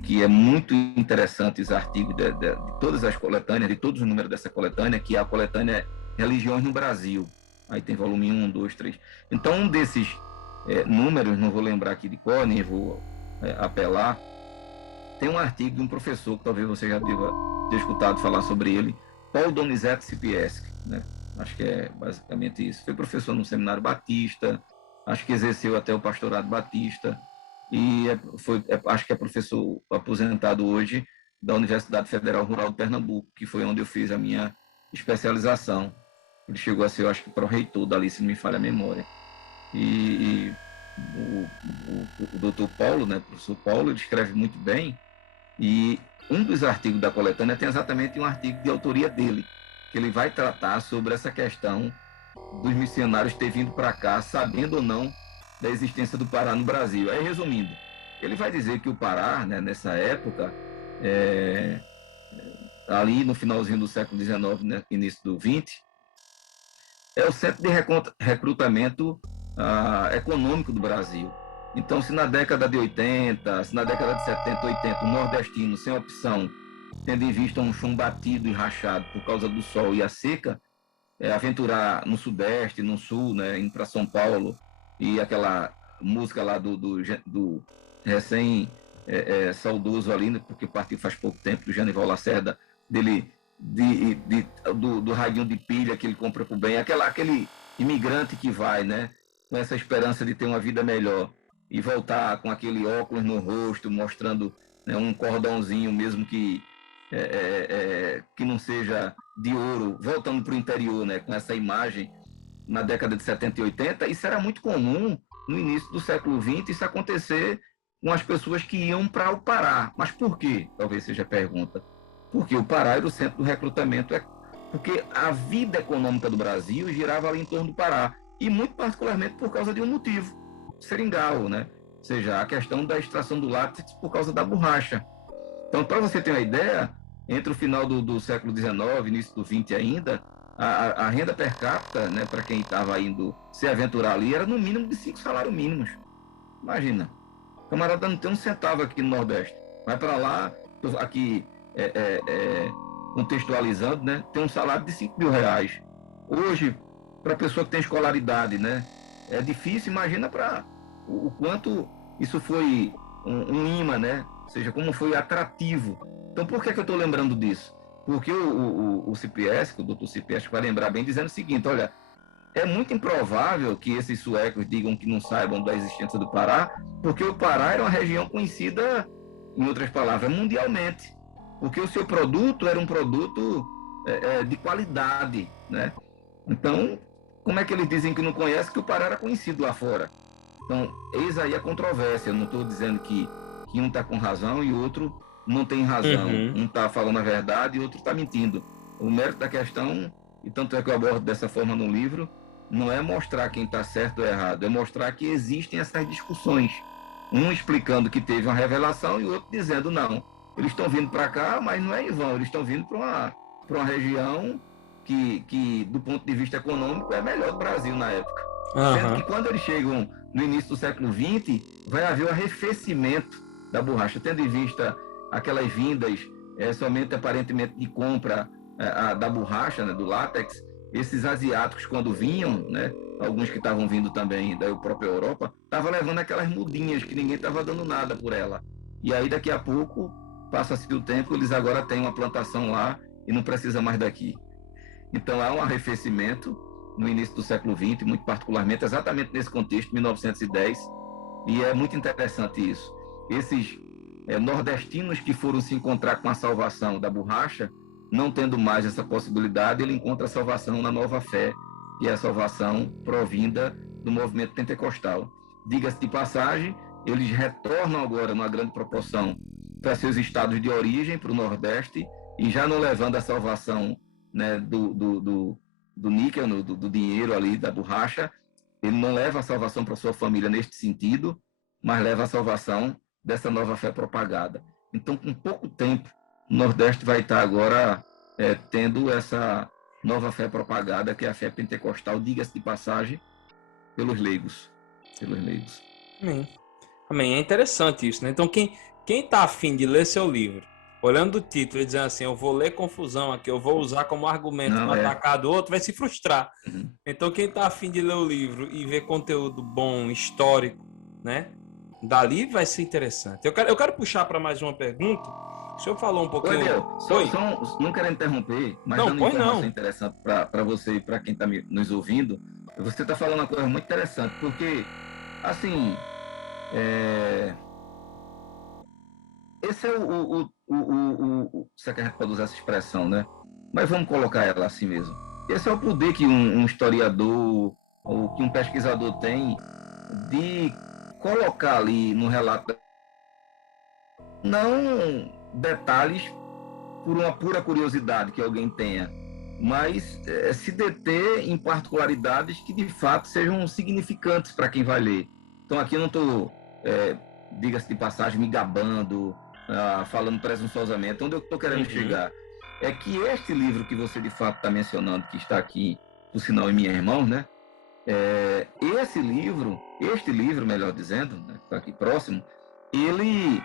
que é muito interessante, os artigos de todas as coletâneas, de todos os números dessa coletânea, que é a coletânea Religiões no Brasil. Aí tem volume 1, 2, 3. Então, um desses números, não vou lembrar aqui de qual, nem vou apelar, tem um artigo de um professor, que talvez você já deva ter escutado falar sobre ele, Paul Donizete Sipieski, né? Acho que é basicamente isso. Foi professor no Seminário Batista, acho que exerceu até o pastorado batista, e acho que é professor aposentado hoje da Universidade Federal Rural de Pernambuco, que foi onde eu fiz a minha especialização. Ele chegou a ser, eu acho que, pró-reitor dali, se não me falha a memória. E o doutor Paulo, né, o professor Paulo, ele escreve muito bem, e um dos artigos da coletânea tem exatamente um artigo de autoria dele, que ele vai tratar sobre essa questão dos missionários ter vindo para cá, sabendo ou não da existência do Pará no Brasil. Aí, resumindo, ele vai dizer que o Pará, né, nessa época, ali no finalzinho do século XIX, né, início do XX, é o centro de recrutamento econômico do Brasil. Então, se na década de 80, se na década de 70, 80, o nordestino, sem opção, tendo em vista um chão batido e rachado por causa do sol e a seca, aventurar no sudeste, no sul, né, indo para São Paulo, e aquela música lá do recém-saudoso ali, né, porque partiu faz pouco tempo, do Genival Lacerda, do radinho de pilha que ele compra por bem, aquele imigrante que vai, né, com essa esperança de ter uma vida melhor e voltar com aquele óculos no rosto, mostrando, né, um cordãozinho, mesmo que não seja de ouro, voltando para o interior, né, com essa imagem na década de 70 e 80, isso era muito comum no início do século XX, isso acontecer com as pessoas que iam para o Pará. Mas por quê? Talvez seja a pergunta. Porque o Pará era o centro do recrutamento, porque a vida econômica do Brasil girava ali em torno do Pará, e muito particularmente por causa de um motivo, seringal, né? Ou seja, a questão da extração do látex por causa da borracha. Então, para você ter uma ideia, entre o final do século XIX e início do XX ainda, a renda per capita, né, para quem estava indo se aventurar ali, era no mínimo de 5 salários mínimos. Imagina, o camarada não tem um centavo aqui no Nordeste. Vai para lá, aqui contextualizando, né, tem um salário de 5 mil reais. Hoje, para a pessoa que tem escolaridade, né, é difícil, imagina para o quanto isso foi um imã, né? Ou seja, como foi atrativo. Então, por que eu estou lembrando disso? Porque o CPS, o doutor CPS vai lembrar bem, dizendo o seguinte, olha, é muito improvável que esses suecos digam que não saibam da existência do Pará, porque o Pará era uma região conhecida, em outras palavras, mundialmente. Porque o seu produto era um produto de qualidade, né? Então, como é que eles dizem que não conhecem que o Pará era conhecido lá fora? Então, eis aí a controvérsia. Eu não estou dizendo que um está com razão e o outro não tem razão. Uhum. Um está falando a verdade e o outro está mentindo. O mérito da questão, e tanto é que eu abordo dessa forma no livro, não é mostrar quem está certo ou errado, é mostrar que existem essas discussões. Um explicando que teve uma revelação e o outro dizendo não. Eles estão vindo para cá, mas não é em vão, eles estão vindo para uma região que, do ponto de vista econômico, é melhor do Brasil na época. Sendo que Aham. quando eles chegam no início do século XX, vai haver o arrefecimento da borracha, tendo em vista aquelas vindas somente aparentemente de compra da borracha, né, do látex. Esses asiáticos, quando vinham, né, alguns que estavam vindo também da própria Europa, estavam levando aquelas mudinhas que ninguém estava dando nada por ela. E aí, daqui a pouco, passa-se o tempo, eles agora têm uma plantação lá e não precisa mais daqui. Então, há um arrefecimento no início do século XX, muito particularmente, exatamente nesse contexto, 1910, e é muito interessante isso. Esses nordestinos que foram se encontrar com a salvação da borracha, não tendo mais essa possibilidade, ele encontra a salvação na nova fé, que é a salvação provinda do movimento pentecostal. Diga-se de passagem, eles retornam agora, numa grande proporção, para seus estados de origem, para o Nordeste, e já não levando a salvação, né, do níquel, do dinheiro ali, da borracha. Ele não leva a salvação para sua família neste sentido, mas leva a salvação dessa nova fé propagada. Então, com pouco tempo, o Nordeste vai estar agora tendo essa nova fé propagada, que é a fé pentecostal, diga-se de passagem, pelos leigos. Pelos leigos. Amém. Amém. É interessante isso, né? Então, quem tá afim de ler seu livro, olhando o título e dizendo assim, eu vou ler confusão aqui, eu vou usar como argumento Não, para atacar do outro, vai se frustrar. Então, quem tá afim de ler o livro e ver conteúdo bom, histórico, né? Dali vai ser interessante. Eu quero puxar para mais uma pergunta. O senhor falou um Ô, pouquinho. Eliel, Oi? não quero interromper, mas Não, dando pois informação não. interessante para você e para quem está nos ouvindo, você está falando uma coisa muito interessante, porque, assim, é, esse é se é que a gente pode usar essa expressão, né? Mas vamos colocar ela assim mesmo. Esse é o poder que um historiador ou que um pesquisador tem de colocar ali no relato não detalhes por uma pura curiosidade que alguém tenha, mas se deter em particularidades que de fato sejam significantes para quem vai ler. Então aqui eu não estou, diga-se de passagem, me gabando, falando presunçosamente. Onde eu estou querendo Uhum. chegar é que este livro que você de fato está mencionando, que está aqui, por sinal, em minhas mãos, né? Este livro, melhor dizendo, né, que está aqui próximo, ele,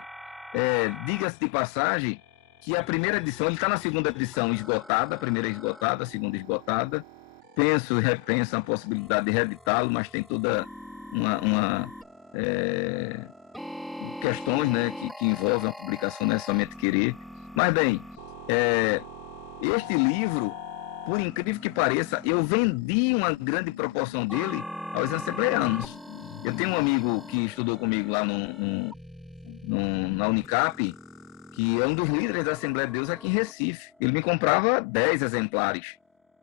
diga-se de passagem, que a primeira edição, ele está na segunda edição esgotada, a primeira esgotada, a segunda esgotada. Penso e repenso a possibilidade de reeditá-lo, mas tem toda uma questões, né, que envolvem a publicação, não é somente querer. Mas bem, este livro, por incrível que pareça, eu vendi uma grande proporção dele aos assembleanos. Eu tenho um amigo que estudou comigo lá na Unicap, que é um dos líderes da Assembleia de Deus aqui em Recife. Ele me comprava 10 exemplares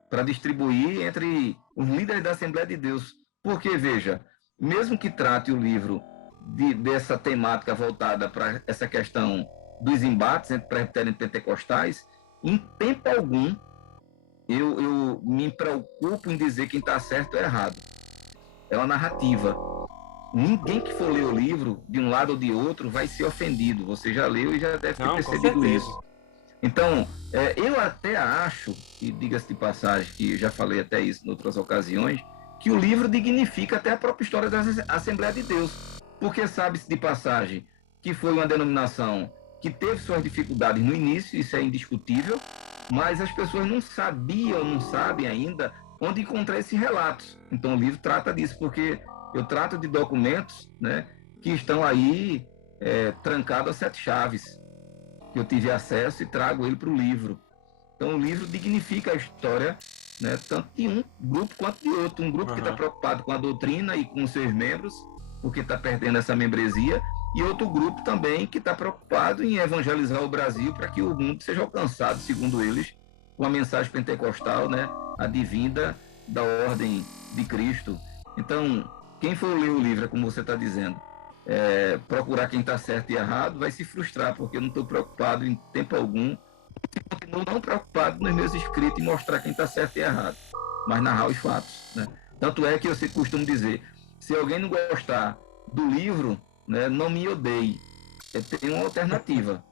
para distribuir entre os líderes da Assembleia de Deus. Porque, veja, mesmo que trate o livro dessa temática voltada para essa questão dos embates entre presbiterianos e pentecostais, em tempo algum eu me preocupo em dizer quem está certo ou errado. É uma narrativa. Ninguém que for ler o livro, de um lado ou de outro, vai ser ofendido. Você já leu e já deve ter Não, com percebido certeza. isso. Então, eu até acho, e diga-se de passagem, que eu já falei até isso em outras ocasiões, que o livro dignifica até a própria história da Assembleia de Deus, porque sabe-se de passagem que foi uma denominação que teve suas dificuldades no início, isso é indiscutível, mas as pessoas não sabiam, não sabem ainda onde encontrar esses relatos. Então o livro trata disso, porque eu trato de documentos, né, que estão aí trancados a 7 chaves, que eu tive acesso e trago ele para o livro. Então o livro dignifica a história, né, tanto de um grupo quanto de outro. Um grupo que está preocupado com a doutrina e com os seus membros, porque está perdendo essa membresia, e outro grupo também que está preocupado em evangelizar o Brasil para que o mundo seja alcançado, segundo eles, com a mensagem pentecostal, né, advinda da ordem de Cristo. Então, quem for ler o livro, como você está dizendo, procurar quem está certo e errado, vai se frustrar, porque eu não estou preocupado em tempo algum, continuo não preocupado nos meus escritos em mostrar quem está certo e errado, mas narrar os fatos, né? Tanto é que eu costumo dizer, se alguém não gostar do livro, né, não me odeie. Tem uma alternativa.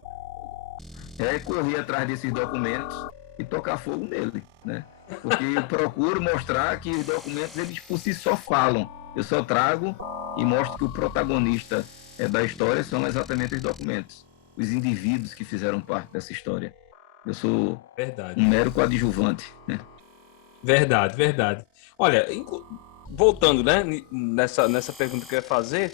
É correr atrás desses documentos e tocar fogo nele, né? Porque eu procuro mostrar que os documentos, eles por si só falam. Eu só trago e mostro que o protagonista da história são exatamente os documentos, os indivíduos que fizeram parte dessa história. Eu sou um mero coadjuvante, né? Verdade, verdade. Olha, voltando, né, nessa pergunta que eu ia fazer,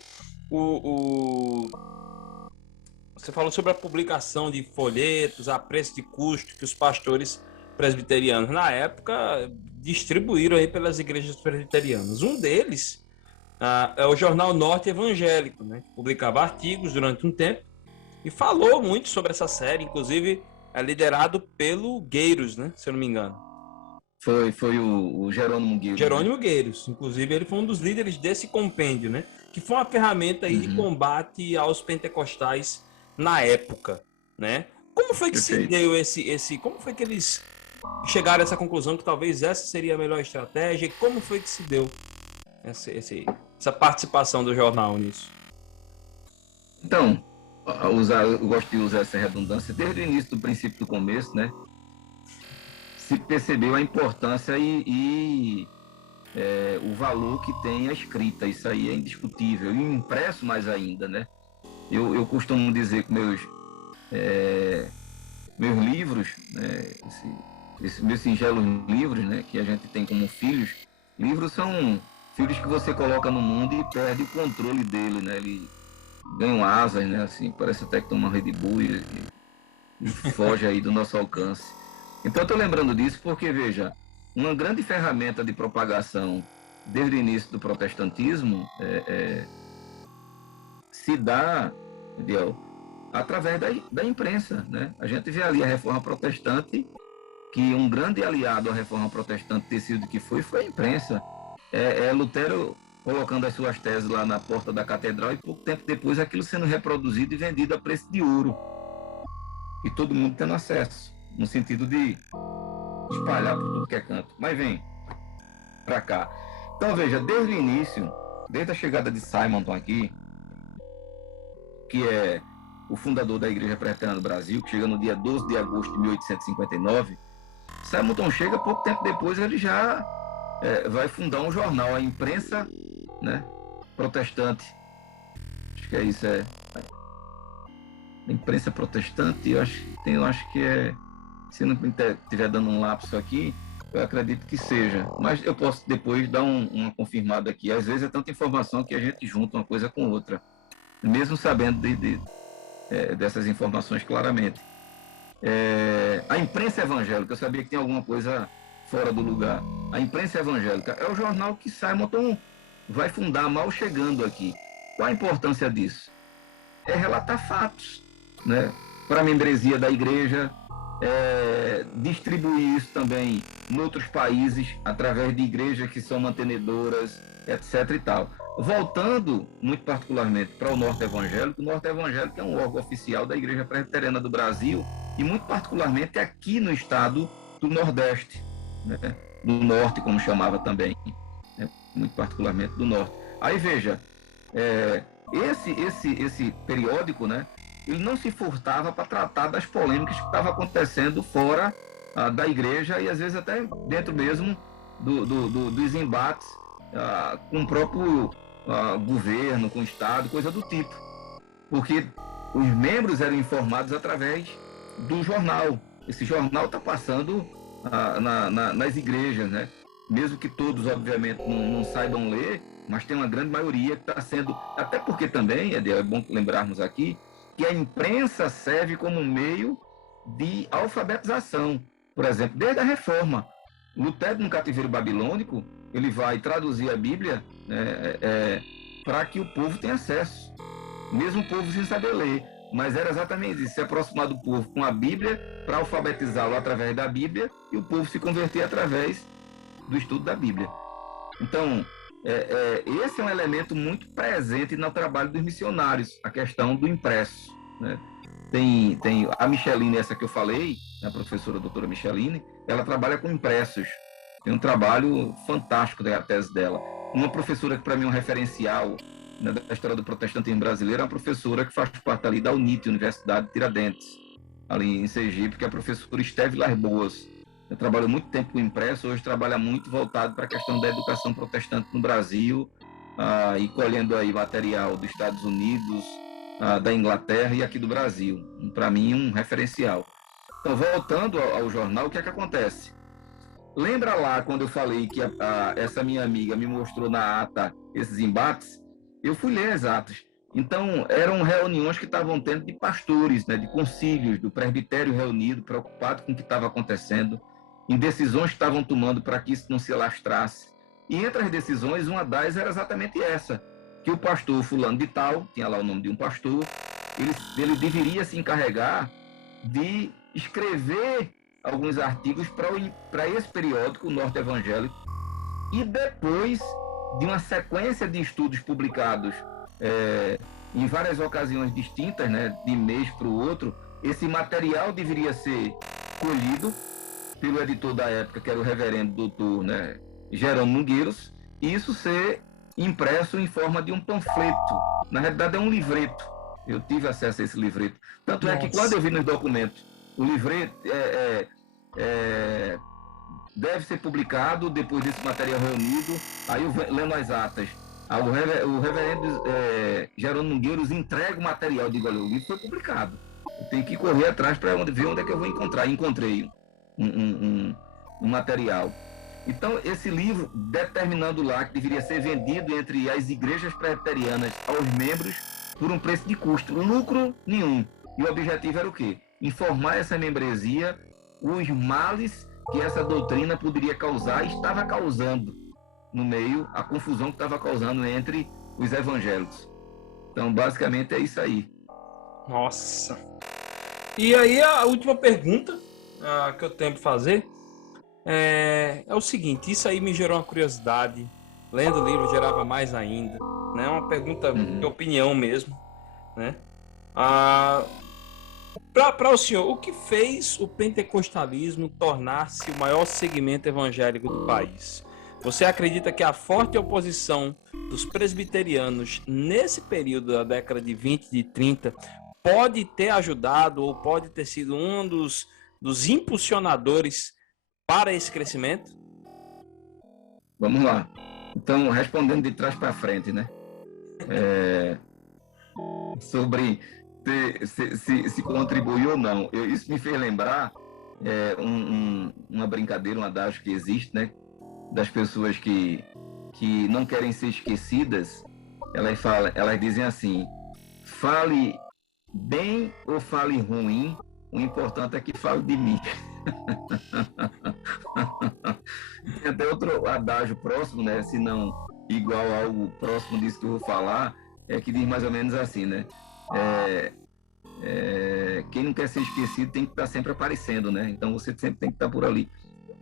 você falou sobre a publicação de folhetos a preço de custo que os pastores presbiterianos na época distribuíram aí pelas igrejas presbiterianas. Um deles é o Jornal Norte Evangélico, né, que publicava artigos durante um tempo e falou muito sobre essa série, inclusive é liderado pelo Gueiros, né, se eu não me engano. Foi o Jerônimo Gueiros. Jerônimo, né? Gueiros. Inclusive, ele foi um dos líderes desse compêndio, né? Que foi uma ferramenta aí de combate aos pentecostais na época, né? Como foi que se deu como foi que eles chegaram a essa conclusão que talvez essa seria a melhor estratégia? E como foi que se deu essa participação do jornal nisso? Então, eu gosto de usar essa redundância desde o início do princípio do começo, né? Se percebeu a importância e o valor que tem a escrita. Isso aí é indiscutível. E o impresso mais ainda, né? Eu costumo dizer que meus livros, né, esses meus singelos livros, né, que a gente tem como filhos, livros são filhos que você coloca no mundo e perde o controle dele, né? Ele ganham asas, né? Assim, parece até que tem uma Red Bull e foge aí do nosso alcance. Então eu estou lembrando disso porque, veja, uma grande ferramenta de propagação desde o início do protestantismo se dá, Biel, através da imprensa, né? A gente vê ali a Reforma Protestante, que um grande aliado à Reforma Protestante ter sido que foi a imprensa. Lutero colocando as suas teses lá na porta da catedral e pouco tempo depois aquilo sendo reproduzido e vendido a preço de ouro. E todo mundo tendo acesso, no sentido de espalhar por tudo que é canto. Mas vem para cá. Então veja, desde o início, desde a chegada de Simonton aqui, que é o fundador da Igreja Presbiteriana do Brasil, que chega no dia 12 de agosto de 1859, Simonton chega, pouco tempo depois ele já vai fundar um jornal, a Imprensa, né, Protestante. Acho que é isso, Imprensa Protestante, eu acho que se não estiver dando um lapso aqui, eu acredito que seja, mas eu posso depois dar uma confirmada aqui. Às vezes é tanta informação que a gente junta uma coisa com outra, mesmo sabendo dessas informações claramente. A Imprensa Evangélica, eu sabia que tem alguma coisa fora do lugar. A Imprensa Evangélica é o jornal que Simonton vai fundar mal chegando aqui. Qual a importância disso? É relatar fatos, né, para a membresia da igreja, distribuir isso também em outros países, através de igrejas que são mantenedoras, etc. e tal. Voltando, muito particularmente, para o Norte Evangélico é um órgão oficial da Igreja Presbiteriana do Brasil e, muito particularmente, aqui no estado do Nordeste, né? Do Norte, como chamava também, né? Muito particularmente do Norte. Aí, veja, esse periódico, né, ele não se furtava para tratar das polêmicas que estavam acontecendo fora da igreja e às vezes até dentro mesmo dos embates com o próprio governo, com o Estado, coisa do tipo. Porque os membros eram informados através do jornal. Esse jornal está passando nas igrejas, né? Mesmo que todos, obviamente, não saibam ler, mas tem uma grande maioria que está sendo... Até porque também, é bom lembrarmos aqui, que a imprensa serve como meio de alfabetização. Por exemplo, desde a Reforma. Lutero, no cativeiro babilônico, ele vai traduzir a Bíblia para que o povo tenha acesso. Mesmo o povo sem saber ler. Mas era exatamente isso, se aproximar do povo com a Bíblia para alfabetizá-lo através da Bíblia e o povo se converter através do estudo da Bíblia. Então, esse é um elemento muito presente no trabalho dos missionários, a questão do impresso, né? Tem a Micheline, essa que eu falei, a professora doutora Micheline, ela trabalha com impressos. Tem um trabalho fantástico da tese dela. Uma professora que para mim é um referencial, né, da história do protestantismo brasileiro, é uma professora que faz parte ali da UNIT, Universidade de Tiradentes, ali em Sergipe, que é a professora Esteve Larboas. Eu trabalho muito tempo com impresso, hoje trabalha muito voltado para a questão da educação protestante no Brasil, e colhendo aí material dos Estados Unidos, da Inglaterra e aqui do Brasil. Para mim, um referencial. Então, voltando ao jornal, o que é que acontece? Lembra lá quando eu falei que essa minha amiga me mostrou na ata esses embates? Eu fui ler as atas. Então, eram reuniões que estavam tendo de pastores, né, de concílios, do presbitério reunido, preocupado com o que estava acontecendo, em decisões que estavam tomando para que isso não se alastrasse. E entre as decisões, uma das era exatamente essa, que o pastor fulano de tal, tinha lá o nome de um pastor, ele deveria se encarregar de escrever alguns artigos para esse periódico, o Norte Evangélico, e depois de uma sequência de estudos publicados em várias ocasiões distintas, né, de mês para o outro, esse material deveria ser colhido pelo editor da época, que era o reverendo doutor, né, Jerônimo Nogueiros, e isso ser impresso em forma de um panfleto. Na realidade, é um livreto. Eu tive acesso a esse livreto. Tanto é que quando eu vi nos documentos, o livreto deve ser publicado depois desse material reunido, aí eu lendo as atas. O reverendo Jerônimo Nogueiros entrega o material, digo, olha, o livro foi publicado. Eu tenho que correr atrás para ver onde é que eu vou encontrar. E encontrei um material. Então, esse livro, determinando lá que deveria ser vendido entre as igrejas presbiterianas aos membros por um preço de custo, lucro nenhum. E o objetivo era o quê? Informar essa membresia os males que essa doutrina poderia causar e estava causando no meio, a confusão que estava causando entre os evangélicos. Então, basicamente, é isso aí. Nossa! E aí, a última pergunta que eu tenho para fazer é o seguinte, isso aí me gerou uma curiosidade, lendo o livro gerava mais ainda, né? Uma pergunta de opinião mesmo, né? Para o senhor, o que fez o pentecostalismo tornar-se o maior segmento evangélico do país? Você acredita que a forte oposição dos presbiterianos nesse período da década de 20 e de 30 pode ter ajudado ou pode ter sido um dos impulsionadores para esse crescimento? Vamos lá. Então, respondendo de trás para frente, né? Sobre se contribuiu ou não. Isso me fez lembrar uma brincadeira, um adágio que existe, né? Das pessoas que não querem ser esquecidas. Elas dizem assim: fale bem ou fale ruim, o importante é que fale de mim. Tem até outro adágio próximo, né? Se não igual ao próximo disso que eu vou falar, que diz mais ou menos assim, né? Quem não quer ser esquecido tem que estar sempre aparecendo, né? Então você sempre tem que estar por ali.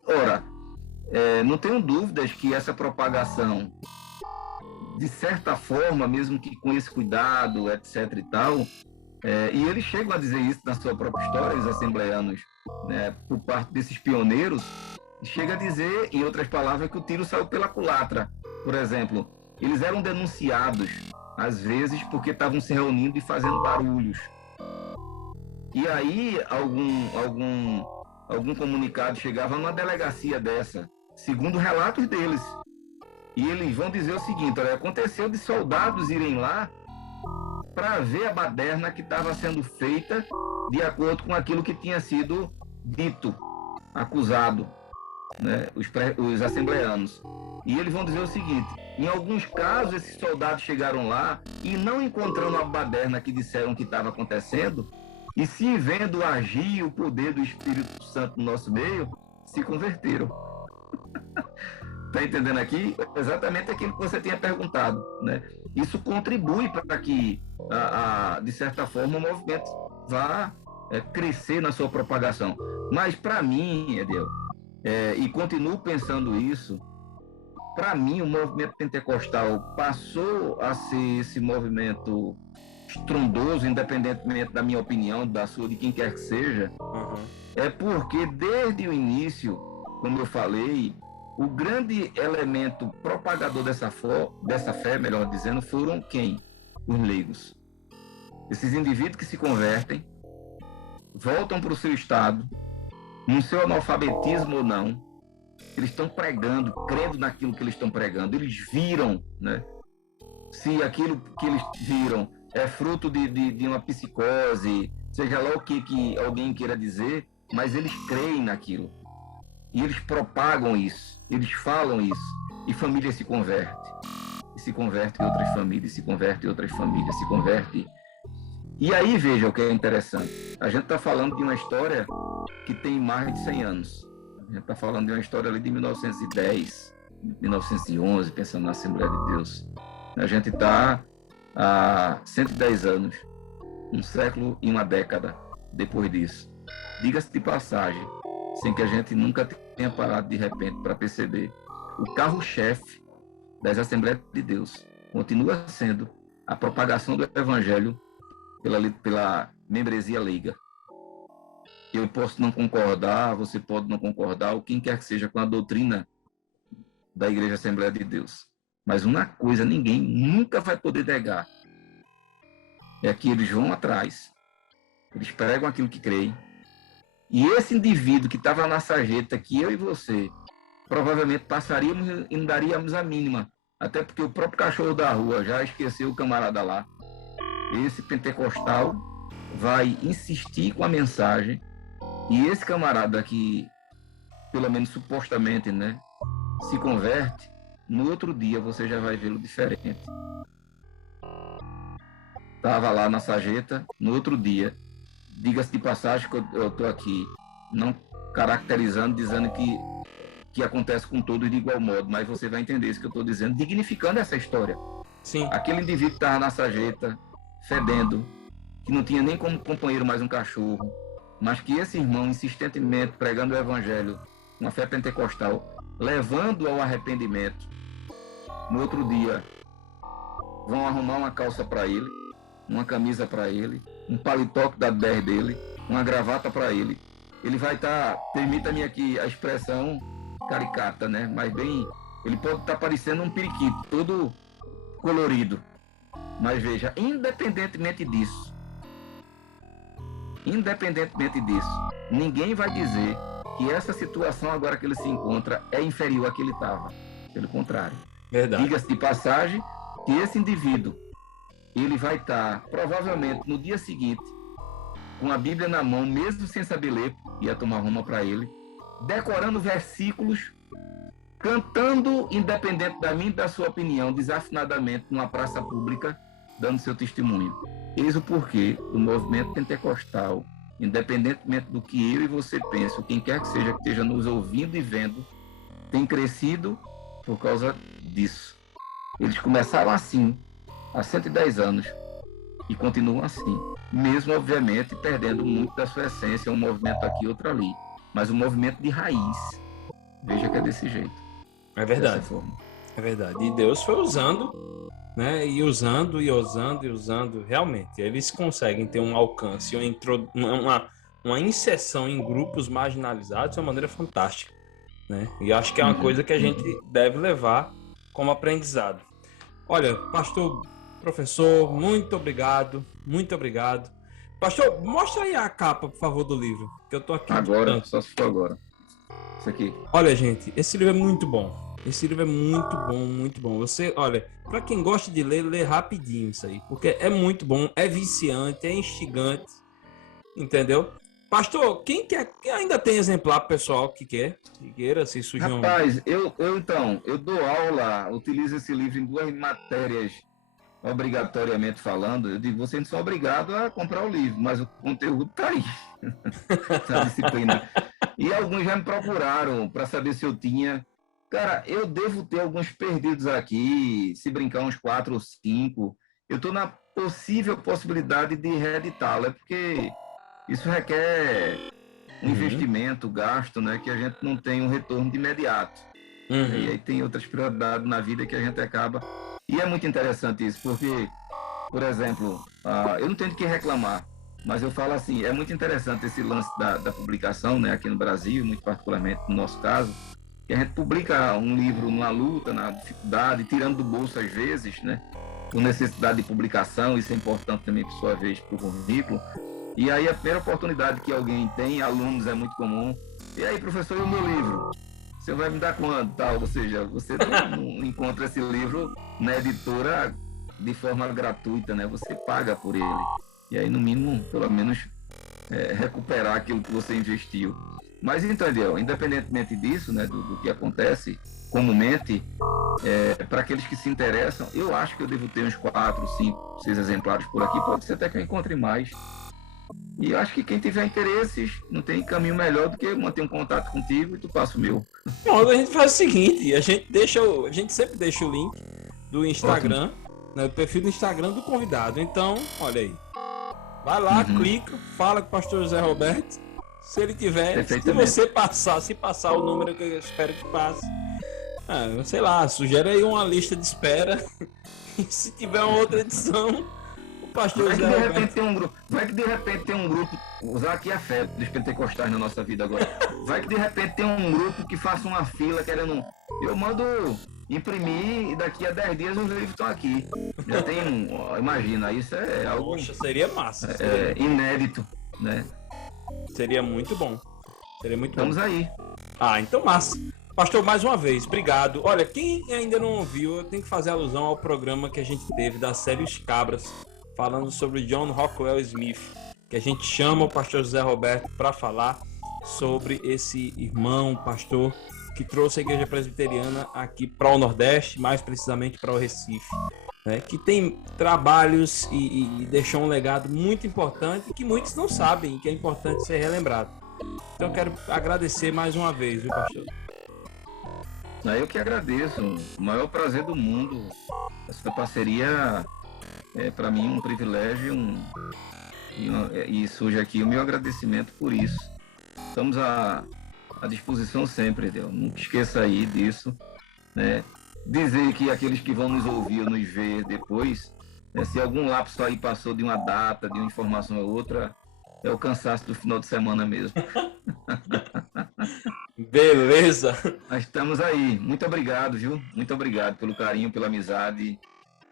Ora, não tenho dúvidas que essa propagação, de certa forma, mesmo que com esse cuidado, etc e tal, e eles chegam a dizer isso na sua própria história, os assembleanos, né, por parte desses pioneiros, chega a dizer, em outras palavras, que o tiro saiu pela culatra. Por exemplo, eles eram denunciados, às vezes, porque estavam se reunindo e fazendo barulhos. E aí algum comunicado chegava numa delegacia dessa, segundo relatos deles. E eles vão dizer o seguinte: olha, aconteceu de soldados irem lá para ver a baderna que estava sendo feita de acordo com aquilo que tinha sido dito, acusado, né, os assembleanos. E eles vão dizer o seguinte: em alguns casos, esses soldados chegaram lá e, não encontrando a baderna que disseram que estava acontecendo, e se vendo agir o poder do Espírito Santo no nosso meio, se converteram. Está entendendo aqui? Exatamente aquilo que você tinha perguntado, né? Isso contribui para que, de certa forma, o movimento vá crescer na sua propagação. Mas, para mim, Ediel, e continuo pensando isso, para mim, o movimento pentecostal passou a ser esse movimento estrondoso, independentemente da minha opinião, da sua, de quem quer que seja, porque desde o início, como eu falei, o grande elemento propagador dessa fé, melhor dizendo, foram quem? Os leigos. Esses indivíduos que se convertem, voltam para o seu estado, no seu analfabetismo ou não, eles estão pregando, crendo naquilo que eles estão pregando. Eles viram, né? Se aquilo que eles viram é fruto de uma psicose, seja lá o que alguém queira dizer, mas eles creem naquilo. E eles propagam isso, eles falam isso. E família se converte. E se converte em outras famílias, se converte em outras famílias, se converte. E aí, veja o que é interessante. A gente está falando de uma história que tem mais de 100 anos. A gente está falando de uma história ali de 1910, 1911, pensando na Assembleia de Deus. A gente está há 110 anos, um século e uma década depois disso. Diga-se de passagem, sem que a gente nunca tenha parado de repente para perceber, o carro-chefe das Assembleias de Deus continua sendo a propagação do Evangelho pela membresia leiga. Eu posso não concordar, você pode não concordar, ou quem quer que seja, com a doutrina da Igreja Assembleia de Deus. Mas uma coisa ninguém nunca vai poder negar, é que eles vão atrás, eles pregam aquilo que creem, e esse indivíduo que estava na sarjeta, que eu e você provavelmente passaríamos e não daríamos a mínima, até porque o próprio cachorro da rua já esqueceu o camarada lá. Esse pentecostal vai insistir com a mensagem, e esse camarada que, pelo menos supostamente, né, se converte, no outro dia você já vai vê-lo diferente. Estava lá na sarjeta, no outro dia, diga-se de passagem que eu estou aqui não caracterizando, dizendo que acontece com todos de igual modo, mas você vai entender isso que eu estou dizendo, dignificando essa história. Sim. Aquele indivíduo que estava na sarjeta, fedendo, que não tinha nem como companheiro mais um cachorro, mas que esse irmão insistentemente pregando o evangelho, uma fé pentecostal, levando ao arrependimento, no outro dia vão arrumar uma calça para ele, uma camisa para ele, um paletó que dá 10 dele, uma gravata para ele. Ele vai estar, permita-me aqui a expressão caricata, né? Mas bem, ele pode estar parecendo um periquito, todo colorido. Mas veja, independentemente disso, ninguém vai dizer que essa situação agora que ele se encontra é inferior à que ele estava. Pelo contrário. Verdade. Diga-se de passagem que esse indivíduo, ele vai estar, provavelmente, no dia seguinte, com a Bíblia na mão, mesmo sem saber ler, ia tomar Roma para ele, decorando versículos, cantando, independente da minha e da sua opinião, desafinadamente, numa praça pública, dando seu testemunho. Eis o porquê do movimento pentecostal, independentemente do que eu e você pensam, quem quer que seja que esteja nos ouvindo e vendo, tem crescido por causa disso. Eles começaram assim, há 110 anos, e continuam assim, mesmo, obviamente, perdendo muito da sua essência, um movimento aqui, outro ali, mas um movimento de raiz. Veja que é desse jeito. É verdade. É verdade. E Deus foi usando, né? E usando, realmente. Eles conseguem ter um alcance, uma inserção em grupos marginalizados de uma maneira fantástica, né? E acho que é uma coisa que a gente deve levar como aprendizado. Olha, pastor, professor, muito obrigado. Pastor, mostra aí a capa, por favor, do livro, que eu tô aqui. Agora, só se for agora. Isso aqui. Olha, gente, esse livro é muito bom. Esse livro é muito bom, muito bom. Você, olha, para quem gosta de ler, lê rapidinho isso aí, porque é muito bom, é viciante, é instigante, entendeu? Pastor, quem ainda tem exemplar pro pessoal que queira, se surgir um... Rapaz, eu dou aula, utilizo esse livro em 2 matérias, obrigatoriamente falando. Eu digo, vocês não são obrigados a comprar o livro, mas o conteúdo tá aí, essa disciplina. E alguns já me procuraram para saber se eu tinha. Cara, eu devo ter alguns perdidos aqui, se brincar uns 4 ou 5. Eu estou na possível possibilidade de reeditá-la, porque isso requer um investimento, gasto, né, que a gente não tem um retorno de imediato. E aí tem outras prioridades na vida que a gente acaba... E é muito interessante isso, porque, por exemplo, eu não tenho de que reclamar, mas eu falo assim, é muito interessante esse lance da publicação, né, aqui no Brasil, muito particularmente no nosso caso, que a gente publica um livro numa luta, na dificuldade, tirando do bolso às vezes, né, com necessidade de publicação. Isso é importante também, por sua vez, para o currículo. E aí a primeira oportunidade que alguém tem, alunos é muito comum, e aí, professor, e o meu livro? Você vai me dar quando? Tal? Ou seja, você não encontra esse livro na editora de forma gratuita, né? Você paga por ele. E aí, no mínimo, pelo menos, recuperar aquilo que você investiu. Mas, entendeu? Independentemente disso, né, do que acontece comumente, para aqueles que se interessam, eu acho que eu devo ter uns 4, 5, 6 exemplares por aqui. Pode ser até que eu encontre mais. E eu acho que quem tiver interesses, não tem caminho melhor do que manter um contato contigo e tu passa o meu. Bom, a gente faz o seguinte, a gente sempre deixa o link do Instagram, né, o perfil do Instagram do convidado. Então, olha aí. Vai lá, clica, fala com o pastor José Roberto. Se ele tiver, se você passar o número que eu espero que passe, sei lá, sugere aí uma lista de espera. E se tiver uma outra edição, o pastor José Roberto... Vai que de repente tem um grupo, usar aqui a fé dos pentecostais na nossa vida agora. Vai que de repente tem um grupo que faça uma fila querendo... Eu mando imprimir e daqui a 10 dias os livros estão aqui. Já tem imagina, isso é algo... Poxa, seria massa. Inédito, né? Seria muito bom. Estamos aí. Então massa. Pastor, mais uma vez, obrigado. Olha, quem ainda não ouviu, eu tenho que fazer alusão ao programa que a gente teve da série Os Cabras, falando sobre John Rockwell Smith, que a gente chama o pastor José Roberto para falar sobre esse irmão, pastor, que trouxe a igreja presbiteriana aqui para o Nordeste, mais precisamente para o Recife, né, que tem trabalhos e deixou um legado muito importante que muitos não sabem e que é importante ser relembrado. Então eu quero agradecer mais uma vez, viu, pastor? Eu que agradeço, o maior prazer do mundo. Essa parceria é para mim um privilégio e surge aqui o meu agradecimento por isso. Estamos à disposição sempre, Deus. Não esqueça aí disso, né? Dizer que aqueles que vão nos ouvir ou nos ver depois, se algum lapso aí passou de uma data, de uma informação a outra, é o cansaço do final de semana mesmo. Beleza. Nós estamos aí. Muito obrigado, viu? Muito obrigado pelo carinho, pela amizade.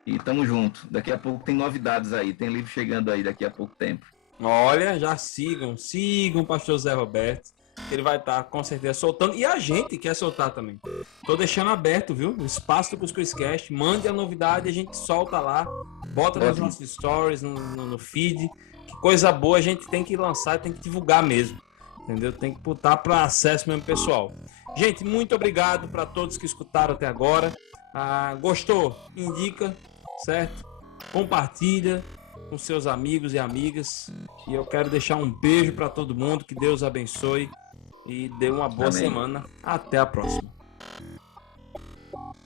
E tamo junto. Daqui a pouco tem novidades aí. Tem livro chegando aí daqui a pouco tempo. Olha, já sigam o pastor Zé Roberto, que ele vai estar com certeza soltando. E a gente quer soltar também. Tô deixando aberto, viu? O espaço do Cuscuzcast. Mande a novidade, a gente solta lá. Bota nos nossos stories, no feed. Que coisa boa a gente tem que lançar, tem que divulgar mesmo. Entendeu? Tem que botar para acesso mesmo pessoal. Gente, muito obrigado para todos que escutaram até agora. Gostou? Indica, certo? Compartilha com seus amigos e amigas. E eu quero deixar um beijo para todo mundo. Que Deus abençoe e dê uma boa semana. Até a próxima.